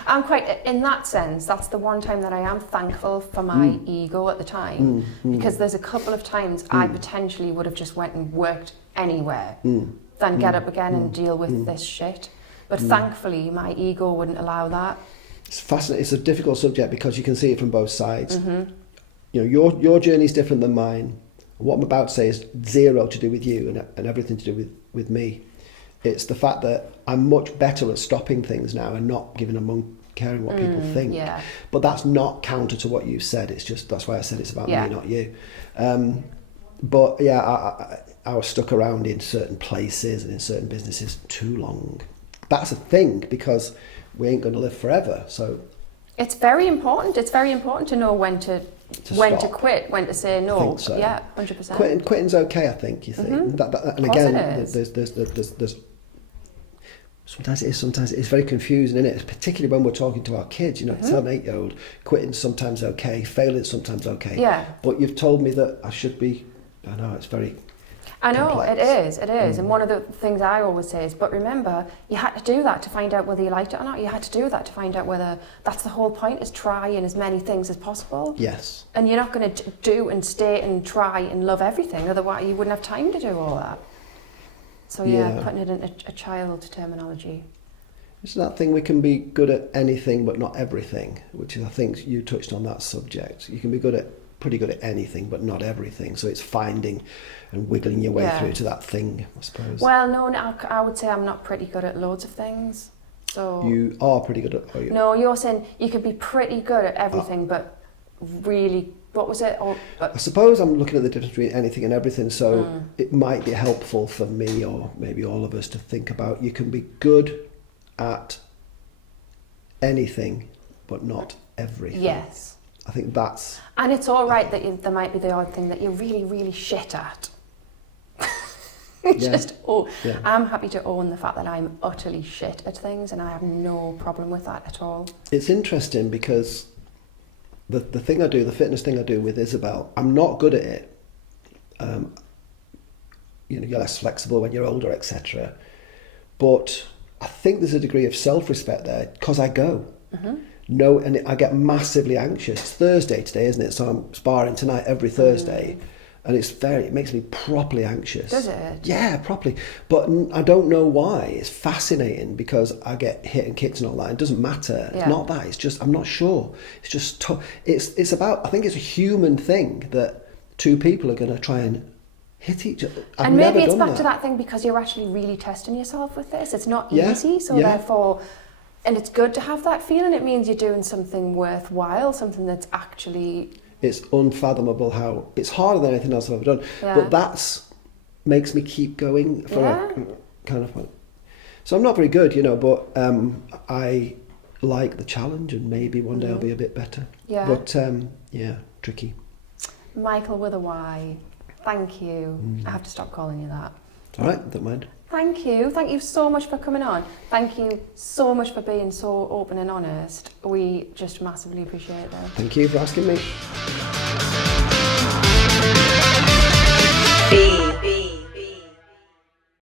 I'm quite, in that sense, that's the one time that I am thankful for my ego at the time, because there's a couple of times I potentially would have just went and worked anywhere, then get up again and deal with this shit. But thankfully, my ego wouldn't allow that. It's fascinating. It's a difficult subject because you can see it from both sides. You know, your journey is different than mine. What I'm about to say is zero to do with you and everything to do with me. It's the fact that I'm much better at stopping things now and not giving a caring what people think. Yeah. But that's not counter to what you've said. It's just, that's why I said it's about me, not you. But yeah, I was stuck around in certain places and in certain businesses too long. That's a thing, because we ain't going to live forever. So it's very important. It's very important to know when to quit, when to say no. I think so. Yeah, 100%. Quitting's okay, I think. You think, and again, there's sometimes it is, sometimes it's very confusing, isn't it? Particularly when we're talking to our kids. You know, tell an 8-year-old quitting's sometimes okay, failing's sometimes okay. Yeah. But you've told me that I should be. I know it's very. I know, complex. it is. And one of the things I always say is, but remember, you had to do that to find out whether you liked it or not. You had to do that to find out whether, that's the whole point, is trying as many things as possible. Yes. And you're not going to do and stay and try and love everything, otherwise you wouldn't have time to do all that. So putting it in a child terminology. It's that thing, we can be good at anything but not everything, which is, I think you touched on that subject. You can be pretty good at anything but not everything. So it's finding and wiggling your way through to that thing, I suppose. Well, no, I would say I'm not pretty good at loads of things. So you are pretty good at. No, you're saying you could be pretty good at everything, but really, what was it? I suppose I'm looking at the difference between anything and everything. So it might be helpful for me, or maybe all of us, to think about, you can be good at anything but not everything. Yes. I think that's... And it's all right that there might be the odd thing that you're really, really shit at. I'm happy to own the fact that I'm utterly shit at things, and I have no problem with that at all. It's interesting because the thing I do, the fitness thing I do with Isabel, I'm not good at it. You know, you're less flexible when you're older, etc. But I think there's a degree of self-respect there, because I go. No, and I get massively anxious. It's Thursday today, isn't it? So I'm sparring tonight every Thursday, and it makes me properly anxious. Does it? Yeah, properly. But I don't know why. It's fascinating because I get hit and kicked and all that. It doesn't matter. Yeah. It's not that. It's just, I'm not sure. It's just, it's about, I think it's a human thing that two people are going to try and hit each other. And maybe it's back to that thing, because you're actually really testing yourself with this. It's not easy, so therefore... And it's good to have that feeling. It means you're doing something worthwhile, something that's actually... It's unfathomable how... It's harder than anything else I've ever done. Yeah. But that's makes me keep going for a kind of... So I'm not very good, you know, but I like the challenge, and maybe one day I'll be a bit better. Yeah. But, tricky. Mychael with a Y. Thank you. I have to stop calling you that. All right, don't mind. Thank you. Thank you so much for coming on. Thank you so much for being so open and honest. We just massively appreciate that. Thank you for asking me.